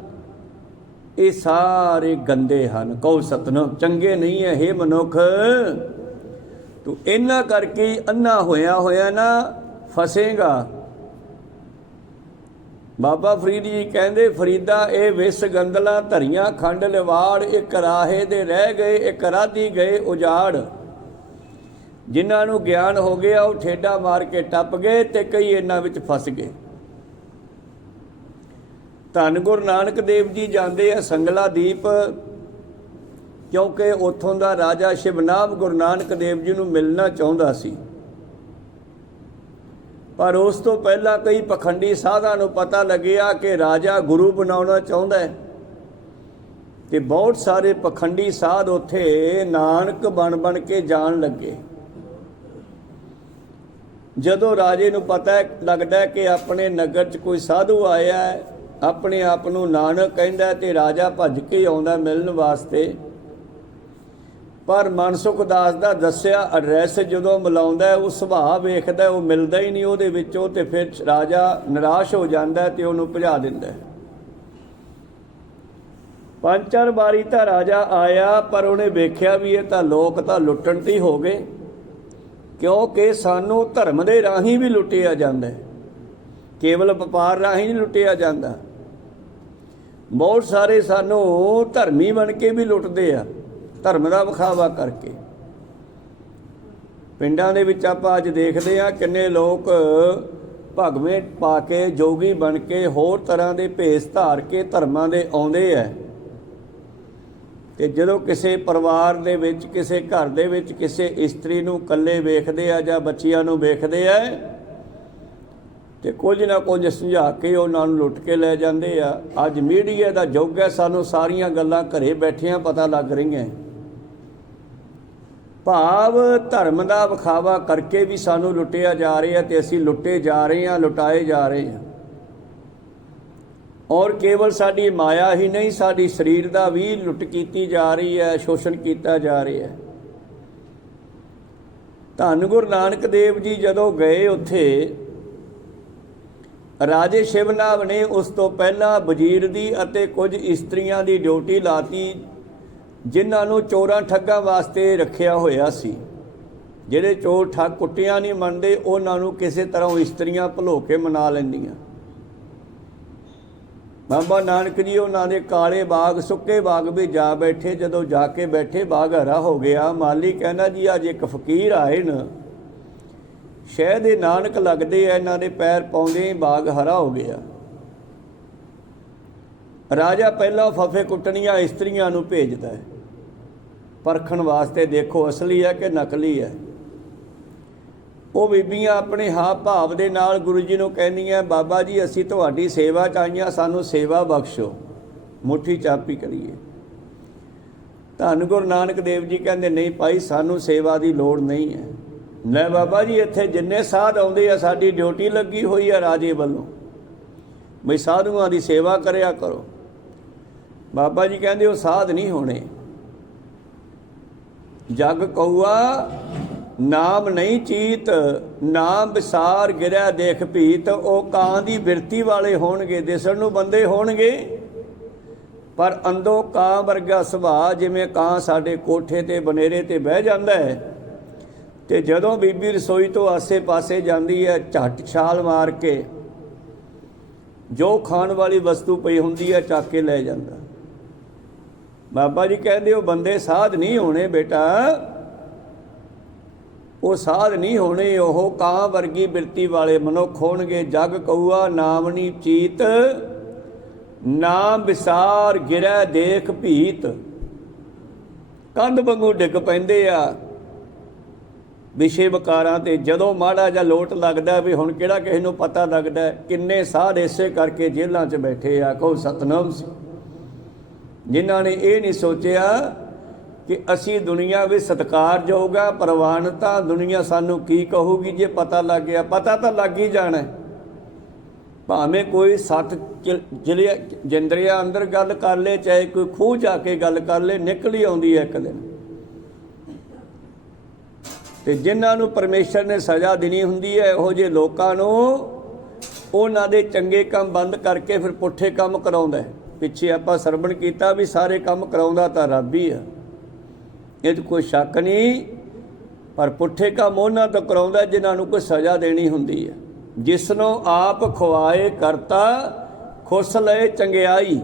ਇਹ ਸਾਰੇ ਗੰਦੇ ਹਨ। ਕਹੋ ਸਤਿਨਾਮ, ਚੰਗੇ ਨਹੀਂ ਹੈ। ਹੇ ਮਨੁੱਖ, ਤੂੰ ਇਹਨਾਂ ਕਰਕੇ ਅੰਨਾ ਹੋਇਆ ਨਾ ਫਸੇਗਾ। ਬਾਬਾ ਫਰੀਦ ਜੀ ਕਹਿੰਦੇ, ਫਰੀਦਾ ਇਹ ਵਿਸ ਗੰਦਲਾਂ ਧਰੀਆਂ ਖੰਡ ਲਿਵਾੜ, ਇੱਕ ਰਾਹੇ ਦੇ ਰਹਿ ਗਏ, ਇੱਕ ਰਾਧੀ ਗਏ ਉਜਾੜ। ਜਿਨ੍ਹਾਂ ਨੂੰ ਗਿਆਨ ਹੋ ਗਿਆ ਉਹ ਠੇਡਾ ਮਾਰ ਕੇ ਟੱਪ ਗਏ ਤੇ ਕਈ ਇਹਨਾਂ ਵਿੱਚ ਫਸ ਗਏ। ਧੰਨ ਗੁਰੂ ਨਾਨਕ ਦੇਵ ਜੀ ਜਾਂਦੇ ਆ ਸੰਗਲਾ ਦੀਪ, ਕਿਉਂਕਿ ਉੱਥੋਂ ਦਾ ਰਾਜਾ ਸ਼ਿਵਨਾਮ ਗੁਰੂ ਨਾਨਕ ਦੇਵ ਜੀ ਨੂੰ ਮਿਲਣਾ ਚਾਹੁੰਦਾ ਸੀ। ਪਰ ਉਸ ਤੋਂ ਪਹਿਲਾਂ ਕਈ ਪਖੰਡੀ ਸਾਧਾਂ ਨੂੰ ਪਤਾ ਲੱਗਿਆ ਕਿ ਰਾਜਾ ਗੁਰੂ ਬਣਾਉਣਾ ਚਾਹੁੰਦਾ ਹੈ ਤੇ ਬਹੁਤ ਸਾਰੇ ਪਖੰਡੀ ਸਾਧ ਉੱਥੇ ਨਾਨਕ ਬਣ ਕੇ ਜਾਣ ਲੱਗੇ। ਜਦੋਂ ਰਾਜੇ ਨੂੰ ਪਤਾ ਲੱਗਦਾ ਕਿ ਆਪਣੇ ਨਗਰ 'ਚ ਕੋਈ ਸਾਧੂ ਆਇਆ ਹੈ, ਆਪਣੇ ਆਪ ਨੂੰ ਨਾਨਕ ਕਹਿੰਦਾ, ਤੇ ਰਾਜਾ ਭੱਜ ਕੇ ਆਉਂਦਾ ਮਿਲਣ ਵਾਸਤੇ। ਪਰ ਮਨਸੁਖ ਦਾਸ ਦਾ ਦੱਸਿਆ ਐਡਰੈਸ ਜਦੋਂ ਮਿਲਾਉਂਦਾ, ਉਹ ਸੁਭਾਅ ਵੇਖਦਾ, ਉਹ ਮਿਲਦਾ ਹੀ ਨਹੀਂ ਉਹਦੇ ਵਿੱਚੋਂ, ਤੇ ਫਿਰ ਰਾਜਾ ਨਿਰਾਸ਼ ਹੋ ਜਾਂਦਾ ਤੇ ਉਹਨੂੰ ਭਜਾ ਦਿੰਦਾ। 5-4 ਵਾਰੀ ਤਾਂ ਰਾਜਾ ਆਇਆ, ਪਰ ਉਹਨੇ ਵੇਖਿਆ ਵੀ ਇਹ ਤਾਂ ਲੋਕ ਤਾਂ ਲੁੱਟਣ ਤੇ ਹੋ ਗਏ, ਕਿਉਂਕਿ ਸਾਨੂੰ ਧਰਮ ਦੇ ਰਾਹੀਂ ਵੀ ਲੁੱਟਿਆ ਜਾਂਦਾ, ਕੇਵਲ ਵਪਾਰ ਰਾਹੀਂ ਨਹੀਂ ਲੁੱਟਿਆ ਜਾਂਦਾ। ਬਹੁਤ ਸਾਰੇ ਸਾਨੂੰ ਧਰਮੀ ਬਣ ਕੇ ਵੀ ਲੁੱਟਦੇ ਆ, ਧਰਮ ਦਾ ਵਿਖਾਵਾ ਕਰਕੇ। ਪਿੰਡਾਂ ਦੇ ਵਿੱਚ ਆਪਾਂ ਅੱਜ ਦੇਖਦੇ ਹਾਂ ਕਿੰਨੇ ਲੋਕ ਭਗਵੇਂ ਪਾ ਕੇ, ਜੋਗੀ ਬਣ ਕੇ, ਹੋਰ ਤਰ੍ਹਾਂ ਦੇ ਭੇਸ ਧਾਰ ਕੇ ਧਰਮਾਂ ਦੇ ਆਉਂਦੇ ਆ। ਤੇ ਜਦੋਂ ਕਿਸੇ ਪਰਿਵਾਰ ਦੇ ਵਿੱਚ, ਕਿਸੇ ਘਰ ਦੇ ਵਿੱਚ ਕਿਸੇ ਇਸਤਰੀ ਨੂੰ ਇਕੱਲੇ ਵੇਖਦੇ ਆ ਜਾਂ ਬੱਚਿਆਂ ਨੂੰ ਵੇਖਦੇ ਆ, ਤੇ ਕੁਝ ਨਾ ਕੁਝ ਸਮਝਾ ਕੇ ਉਹਨਾਂ ਨੂੰ ਲੁੱਟ ਕੇ ਲੈ ਜਾਂਦੇ ਆ। ਅੱਜ ਮੀਡੀਆ ਦਾ ਯੁੱਗ ਹੈ, ਸਾਨੂੰ ਸਾਰੀਆਂ ਗੱਲਾਂ ਘਰੇ ਬੈਠਿਆਂ ਪਤਾ ਲੱਗ ਰਹੀਆਂ। ਭਾਵ ਧਰਮ ਦਾ ਵਿਖਾਵਾ ਕਰਕੇ ਵੀ ਸਾਨੂੰ ਲੁੱਟਿਆ ਜਾ ਰਿਹਾ ਤੇ ਅਸੀਂ ਲੁੱਟੇ ਜਾ ਰਹੇ ਹਾਂ, ਲੁਟਾਏ ਜਾ ਰਹੇ ਹਾਂ। ਔਰ ਕੇਵਲ ਸਾਡੀ ਮਾਇਆ ਹੀ ਨਹੀਂ, ਸਾਡੀ ਸਰੀਰ ਦਾ ਵੀ ਲੁੱਟ ਕੀਤੀ ਜਾ ਰਹੀ ਹੈ, ਸ਼ੋਸ਼ਣ ਕੀਤਾ ਜਾ ਰਿਹਾ ਹੈ। ਧੰਨ ਗੁਰੂ ਨਾਨਕ ਦੇਵ ਜੀ ਜਦੋਂ ਗਏ ਉੱਥੇ, ਰਾਜੇ ਸ਼ਿਵਨਾਮ ਨੇ ਉਸ ਤੋਂ ਪਹਿਲਾਂ ਵਜ਼ੀਰ ਦੀ ਅਤੇ ਕੁਝ ਇਸਤਰੀਆਂ ਦੀ ਡਿਊਟੀ ਲਾਤੀ, ਜਿਨ੍ਹਾਂ ਨੂੰ ਚੋਰਾਂ ਠੱਗਾਂ ਵਾਸਤੇ ਰੱਖਿਆ ਹੋਇਆ ਸੀ। ਜਿਹੜੇ ਚੋਰ ਠੱਗ ਕੁੱਟਿਆਂ ਨਹੀਂ ਮੰਨਦੇ, ਉਹਨਾਂ ਨੂੰ ਕਿਸੇ ਤਰ੍ਹਾਂ ਇਸਤਰੀਆਂ ਭੁਲੋ ਕੇ ਮਨਾ ਲੈਂਦੀਆਂ। ਬਾਬਾ ਨਾਨਕ ਜੀ ਉਹਨਾਂ ਦੇ ਕਾਲੇ ਬਾਗ, ਸੁੱਕੇ ਬਾਗ ਵੀ ਜਾ ਬੈਠੇ। ਜਦੋਂ ਜਾ ਕੇ ਬੈਠੇ, ਬਾਗ ਹਰਾ ਹੋ ਗਿਆ। ਮਾਲੀ ਕਹਿੰਦਾ, ਜੀ ਅੱਜ ਇੱਕ ਫਕੀਰ ਆਏ ਨਾ, ਸ਼ਹਿ ਦੇ ਨਾਨਕ ਲੱਗਦੇ ਆ, ਇਹਨਾਂ ਦੇ ਪੈਰ ਪਾਉਂਦੇ ਬਾਗ ਹਰਾ ਹੋ ਗਿਆ। ਰਾਜਾ ਪਹਿਲਾਂ ਫਫੇ ਕੁੱਟਣੀਆਂ ਇਸਤਰੀਆਂ ਨੂੰ ਭੇਜਦਾ ਹੈ ਪਰਖਣ ਵਾਸਤੇ, ਦੇਖੋ ਅਸਲੀ ਹੈ ਕਿ ਨਕਲੀ ਹੈ। ਉਹ ਬੀਬੀਆਂ ਆਪਣੇ ਹਾਵ ਭਾਵ ਦੇ ਨਾਲ ਗੁਰੂ ਜੀ ਨੂੰ ਕਹਿੰਦੀਆਂ, ਬਾਬਾ ਜੀ ਅਸੀਂ ਤੁਹਾਡੀ ਸੇਵਾ 'ਚ ਆਈਆਂ, ਸਾਨੂੰ ਸੇਵਾ ਬਖਸ਼ੋ, ਮੁੱਠੀ ਚਾਪੀ ਕਰੀਏ। ਧੰਨ ਗੁਰੂ ਨਾਨਕ ਦੇਵ ਜੀ ਕਹਿੰਦੇ, ਨਹੀਂ ਭਾਈ, ਸਾਨੂੰ ਸੇਵਾ ਦੀ ਲੋੜ ਨਹੀਂ ਹੈ। ਲੈ ਬਾਬਾ ਜੀ, ਇੱਥੇ ਜਿੰਨੇ ਸਾਧ ਆਉਂਦੇ ਆ, ਸਾਡੀ ਡਿਊਟੀ ਲੱਗੀ ਹੋਈ ਆ ਰਾਜੇ ਵੱਲੋਂ, ਬਈ ਸਾਧੂਆਂ ਦੀ ਸੇਵਾ ਕਰਿਆ ਕਰੋ। ਬਾਬਾ ਜੀ ਕਹਿੰਦੇ, ਉਹ ਸਾਧ ਨਹੀਂ ਹੋਣੇ। ਜਗ ਕਹੂਆ ਨਾਮ ਨਹੀਂ ਚੀਤ, ਨਾਮ ਵਿਸਾਰ ਗਿਰਿਆ ਦੇਖ ਭੀਤ। ਉਹ ਕਾਂ ਦੀ ਬਿਰਤੀ ਵਾਲੇ ਹੋਣਗੇ, ਦਿਸਣ ਨੂੰ ਬੰਦੇ ਹੋਣਗੇ, ਪਰ ਅੰਦਰੋਂ ਕਾਂ ਵਰਗਾ ਸੁਭਾਅ। ਜਿਵੇਂ ਕਾਂ ਸਾਡੇ ਕੋਠੇ ਤੇ ਬਨੇਰੇ ਤੇ ਬਹਿ ਜਾਂਦਾ ਹੈ, ਤੇ ਜਦੋਂ ਬੀਬੀ ਰਸੋਈ ਤੋਂ ਆਸੇ-ਪਾਸੇ ਜਾਂਦੀ ਹੈ, ਝੱਟ ਛਾਲ ਮਾਰ ਕੇ ਜੋ ਖਾਣ ਵਾਲੀ ਵਸਤੂ ਪਈ ਹੁੰਦੀ ਹੈ ਚੱਕ ਕੇ ਲੈ ਜਾਂਦਾ। ਬਾਬਾ ਜੀ ਕਹਿੰਦੇ, ਉਹ ਬੰਦੇ ਸਾਧ ਨਹੀਂ ਹੋਣੇ ਬੇਟਾ, ਉਹ ਸਾਧ ਨਹੀਂ ਹੋਣੇ, ਉਹ ਕਾਂ ਵਰਗੀ ਬਿਰਤੀ ਵਾਲੇ ਮਨੁੱਖ ਹੋਣਗੇ। ਜਗ ਕਹੂਆ ਨਾਮ ਨੀ ਚੀਤ, ਨਾਮ ਵਿਸਾਰ ਗਿਰੈ ਦੇਖ ਭੀਤ। ਕੰਧ ਵਾਂਗੂ ਡਿੱਗ ਪੈਂਦੇ ਆ ਵਿਸ਼ੇ ਵਿਕਾਰਾਂ ਤੇ। ਜਦੋਂ ਮਾੜਾ ਜਿਹਾ ਲੋਟ ਲੱਗਦਾ ਵੀ ਹੁਣ ਕਿਹੜਾ ਕਿਸੇ ਨੂੰ ਪਤਾ ਲੱਗਦਾ। ਕਿੰਨੇ ਸਾਧ ਇਸੇ ਕਰਕੇ ਜੇਲ੍ਹਾਂ 'ਚ ਬੈਠੇ ਆ। ਕਹੋ ਸਤਿਨਾਮ। ਜਿਨ੍ਹਾਂ ਨੇ ਇਹ ਨਹੀਂ ਸੋਚਿਆ ਕਿ ਅਸੀਂ ਦੁਨੀਆ ਵਿੱਚ ਸਤਿਕਾਰਯੋਗ ਆ, ਪ੍ਰਵਾਨਤਾ, ਦੁਨੀਆ ਸਾਨੂੰ ਕੀ ਕਹੂਗੀ ਜੇ ਪਤਾ ਲੱਗ ਗਿਆ। ਪਤਾ ਤਾਂ ਲੱਗ ਹੀ ਜਾਣਾ, ਭਾਵੇਂ ਕੋਈ 7 ਜਿੰਦਰੀਆਂ ਅੰਦਰ ਗੱਲ ਕਰ ਲੇ, ਚਾਹੇ ਕੋਈ ਖੂਹ ਜਾ ਕੇ ਗੱਲ ਕਰ ਲੇ, ਨਿਕਲ ਹੀ ਆਉਂਦੀ ਹੈ ਇੱਕ ਦਿਨ। ਤੇ ਜਿਨ੍ਹਾਂ ਨੂੰ ਪਰਮੇਸ਼ਰ ਨੇ ਸਜ਼ਾ ਦੇਣੀ ਹੁੰਦੀ ਹੈ, ਇਹੋ ਜਿਹੇ ਲੋਕਾਂ ਨੂੰ ਉਹਨਾਂ ਦੇ ਚੰਗੇ ਕੰਮ ਬੰਦ ਕਰਕੇ ਫਿਰ ਪੁੱਠੇ ਕੰਮ ਕਰਾਉਂਦਾ ਹੈ। ਪਿੱਛੇ ਆਪਾਂ ਸਰਵਣ ਕੀਤਾ ਵੀ ਸਾਰੇ ਕੰਮ ਕਰਾਉਂਦਾ ਤਾਂ ਰੱਬ ਹੀ ਆ, ਇਹ 'ਚ ਕੋਈ ਸ਼ੱਕ ਨਹੀਂ। ਪਰ ਪੁੱਠੇ ਕੰਮ ਉਹਨਾਂ ਤੋਂ ਕਰਾਉਂਦਾ ਜਿਨ੍ਹਾਂ ਨੂੰ ਕੋਈ ਸਜ਼ਾ ਦੇਣੀ ਹੁੰਦੀ ਹੈ। ਜਿਸ ਨੂੰ ਆਪ ਖਵਾਏ ਕਰਤਾ ਖੁਸ ਲਏ ਚੰਗਿਆਈ।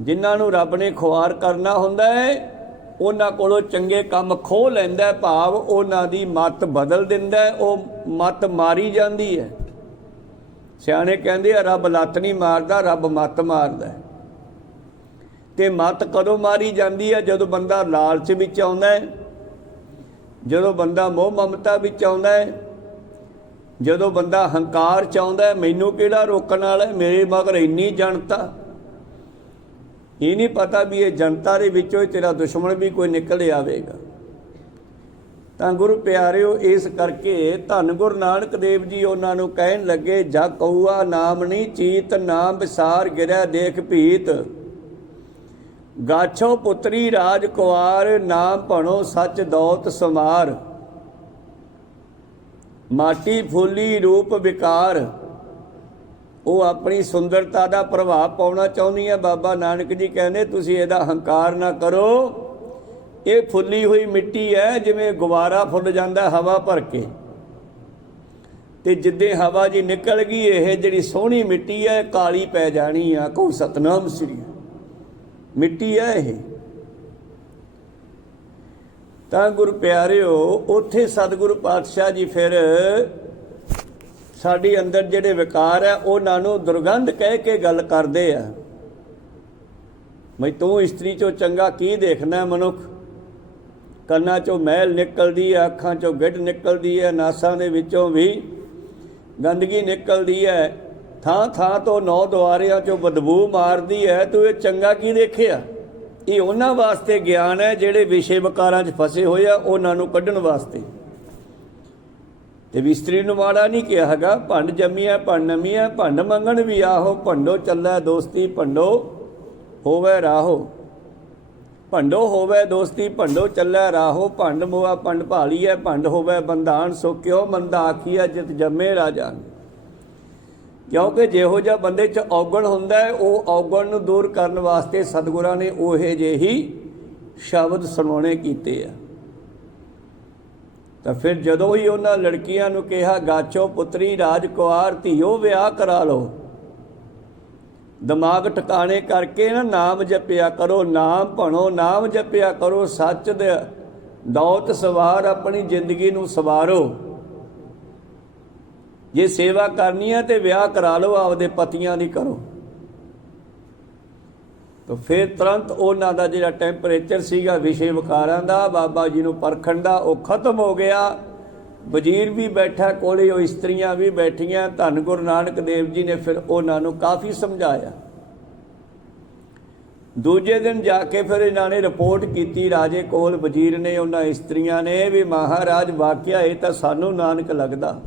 ਜਿਨ੍ਹਾਂ ਨੂੰ ਰੱਬ ਨੇ ਖੁਆਰ ਕਰਨਾ ਹੁੰਦਾ ਹੈ ਉਹਨਾਂ ਕੋਲੋਂ ਚੰਗੇ ਕੰਮ ਖੋਹ ਲੈਂਦਾ, ਭਾਵ ਉਹਨਾਂ ਦੀ ਮੱਤ ਬਦਲ ਦਿੰਦਾ, ਉਹ ਮੱਤ ਮਾਰੀ ਜਾਂਦੀ ਹੈ। ਸਿਆਣੇ ਕਹਿੰਦੇ ਆ ਰੱਬ ਲੱਤ ਨਹੀਂ ਮਾਰਦਾ, ਰੱਬ ਮੱਤ ਮਾਰਦਾ। ਤੇ ਮੱਤ ਕਦੋਂ ਮਾਰੀ ਜਾਂਦੀ ਹੈ? ਜਦੋਂ ਬੰਦਾ ਲਾਲਚ ਵਿੱਚ ਆਉਂਦਾ ਹੈ, ਜਦੋਂ ਬੰਦਾ ਮੋਹ ਮਮਤਾ ਵਿੱਚ ਆਉਂਦਾ ਹੈ, ਜਦੋਂ ਬੰਦਾ ਹੰਕਾਰ 'ਚ ਆਉਂਦਾ। ਮੈਨੂੰ ਕਿਹੜਾ ਰੋਕਣ ਵਾਲਾ, ਮੇਰੇ ਮਗਰ ਇੰਨੀ ਜਨਤਾ। ਇਹ ਨਹੀਂ ਪਤਾ ਵੀ ਇਹ ਜਨਤਾ ਦੇ ਵਿੱਚੋਂ ਹੀ ਤੇਰਾ ਦੁਸ਼ਮਣ ਵੀ ਕੋਈ ਨਿਕਲ ਆਵੇਗਾ। ਤਾਂ ਗੁਰੂ ਪਿਆਰਿਓ, ਇਸ ਕਰਕੇ ਧੰਨ ਗੁਰੂ ਨਾਨਕ ਦੇਵ ਜੀ ਉਹਨਾਂ ਨੂੰ ਕਹਿਣ ਲੱਗੇ, ਜਾ ਕਊਆ ਨਾਮ ਨਹੀਂ ਚੀਤ, ਨਾਮ ਵਿਸਾਰ ਗਿਰਿਆ ਦੇਖ ਭੀਤ। ਗਾਛੋ ਪੁੱਤਰੀ ਰਾਜ ਕੁਆਰ, ਨਾਮ ਭਣੋ ਸੱਚ ਦੌਤ ਸਮਾਰ। ਮਾਟੀ ਫੁੱਲੀ ਰੂਪ ਵਿਕਾਰ। ਉਹ ਆਪਣੀ ਸੁੰਦਰਤਾ ਦਾ ਪ੍ਰਭਾਵ ਪਾਉਣਾ ਚਾਹੁੰਦੀ ਹੈ। ਬਾਬਾ ਨਾਨਕ ਜੀ ਕਹਿੰਦੇ ਤੁਸੀਂ ਇਹਦਾ ਹੰਕਾਰ ਨਾ ਕਰੋ। ਇਹ ਫੁੱਲੀ ਹੋਈ ਮਿੱਟੀ ਹੈ, ਜਿਵੇਂ ਗੁਬਾਰਾ ਫੁੱਲ ਜਾਂਦਾ ਹਵਾ ਭਰ ਕੇ, ਤੇ ਜਿੱਦੇ ਹਵਾ ਜੀ ਨਿਕਲ ਗਈ ਇਹ ਜਿਹੜੀ ਸੋਹਣੀ ਮਿੱਟੀ ਹੈ ਕਾਲੀ ਪੈ ਜਾਣੀ ਆ। ਕਹੋ ਸਤਨਾਮ ਸ੍ਰੀ ਮਿੱਟੀ ਹੈ ਇਹ। ਤਾਂ ਗੁਰੂ ਪਿਆਰਿਓ, ਉੱਥੇ ਸਤਿਗੁਰੂ ਪਾਤਸ਼ਾਹ ਜੀ ਫਿਰ ਸਾਡੇ ਅੰਦਰ ਜਿਹੜੇ ਵਿਕਾਰ ਹੈ ਉਹਨਾਂ ਨੂੰ ਦੁਰਗੰਧ ਕਹਿ ਕੇ ਗੱਲ ਕਰਦੇ ਆ। ਮੈਂ ਤੂੰ ਇਸਤਰੀ ਚੋਂ ਚੰਗਾ ਕੀ ਦੇਖਣਾ ਮਨੁੱਖ। ਕੰਨਾਂ ਚੋਂ ਮੈਲ ਨਿਕਲਦੀ ਹੈ, ਅੱਖਾਂ ਚੋਂ ਗਿੱਢ ਨਿਕਲਦੀ ਹੈ, ਨਾਸਾਂ ਦੇ ਵਿੱਚੋਂ ਵੀ ਗੰਦਗੀ ਨਿਕਲਦੀ ਹੈ, ਥਾਂ ਥਾਂ ਤੋਂ 9 ਦੁਆਰਿਆਂ ਚੋਂ ਬਦਬੂ ਮਾਰਦੀ ਹੈ। ਤੂੰ ਇਹ ਚੰਗਾ ਕੀ ਦੇਖਿਆ? ਇਹ ਉਹਨਾਂ ਵਾਸਤੇ ਗਿਆਨ ਹੈ ਜਿਹੜੇ ਵਿਸ਼ੇ ਵਿਕਾਰਾਂ 'ਚ ਫਸੇ ਹੋਏ ਆ, ਉਹਨਾਂ ਨੂੰ ਕੱਢਣ ਵਾਸਤੇ। ਤੇ ਇਸਤਰੀ ਨੂੰ ਮਾੜਾ ਨਹੀਂ ਕਿਹਾ ਹੈਗਾ। ਭੰਡ ਜੰਮੀਆਂ ਭੰਡ ਨਵੀਆਂ, ਭੰਡ ਮੰਗਣ ਵੀ ਆਹੋ। ਭੰਡੋ ਚੱਲੈ ਦੋਸਤੀ, ਭੰਡੋ ਹੋਵੇ ਰਾਹੋ। ਭੰਡੋ ਹੋਵੇ ਦੋਸਤੀ, ਭੰਡੋ ਚੱਲੈ ਰਾਹੋ। ਭੰਡ ਮੋਆ ਭੰਡ ਭਾਲੀਐ, ਭੰਡ ਹੋਵੇ ਬੰਧਾਨ। ਸੋ ਕਿਉ ਮੰਦਾ ਆਖੀਐ ਜਿਤ ਜੰਮੇ ਰਾਜਾਨ। ਕਿਉਂਕਿ ਜਿਹੋ ਜਿਹਾ ਬੰਦੇ 'ਚ ਔਗਣ ਹੁੰਦਾ ਹੈ, ਉਹ ਔਗਣ ਨੂੰ ਦੂਰ ਕਰਨ ਵਾਸਤੇ ਸਤਿਗੁਰਾਂ ਨੇ ਉਹੇ ਜਿਹੇ ਹੀ ਸ਼ਬਦ ਸੁਣਾਉਣੇ ਕੀਤੇ ਆ। ਤਾਂ ਫਿਰ ਜਦੋਂ ਹੀ ਉਹਨਾਂ ਲੜਕੀਆਂ ਨੂੰ ਕਿਹਾ, ਗਾਚੋ ਪੁੱਤਰੀ ਰਾਜ ਕੁਆਰ, ਧੀਓ ਵਿਆਹ ਕਰਾ ਲਓ। ਦਿਮਾਗ ਟਿਕਾਣੇ ਕਰਕੇ ਨਾ ਨਾਮ ਜਪਿਆ ਕਰੋ, ਨਾਮ ਭਣੋ, ਨਾਮ ਜਪਿਆ ਕਰੋ। ਸੱਚ ਦੇ ਦੌਤ ਸਵਾਰ, ਆਪਣੀ ਜ਼ਿੰਦਗੀ ਨੂੰ ਸਵਾਰੋ। ਜੇ ਸੇਵਾ ਕਰਨੀ ਹੈ ਤੇ ਵਿਆਹ ਕਰਾ ਲਓ, ਆਪਦੇ ਪਤੀਆਂ ਦੀ ਕਰੋ। ਤਾਂ ਫਿਰ ਤੁਰੰਤ ਉਹਨਾਂ ਦਾ ਜਿਹੜਾ ਟੈਂਪਰੇਚਰ ਸੀਗਾ ਵਿਸ਼ੇ ਵਿਕਾਰਾਂ ਦਾ, ਬਾਬਾ ਜੀ ਨੂੰ ਪਰਖਣ ਦਾ, ਉਹ ਖਤਮ ਹੋ ਗਿਆ। ਵਜ਼ੀਰ ਵੀ ਬੈਠਾ ਕੋਲੇ, ਉਹ ਇਸਤਰੀਆਂ ਵੀ ਬੈਠੀਆਂ। ਧੰਨ ਗੁਰੂ ਨਾਨਕ ਦੇਵ ਜੀ ਨੇ ਫਿਰ ਉਹਨਾਂ ਨੂੰ ਕਾਫੀ ਸਮਝਾਇਆ। ਦੂਜੇ ਦਿਨ ਜਾ ਕੇ ਫਿਰ ਇਹਨਾਂ ਨੇ ਰਿਪੋਰਟ ਕੀਤੀ ਰਾਜੇ ਕੋਲ, ਵਜ਼ੀਰ ਨੇ, ਉਹਨਾਂ ਇਸਤਰੀਆਂ ਨੇ, ਵੀ ਮਹਾਰਾਜ ਵਾਕਿਆ ਇਹ ਤਾਂ ਸਾਨੂੰ ਨਾਨਕ ਲੱਗਦਾ।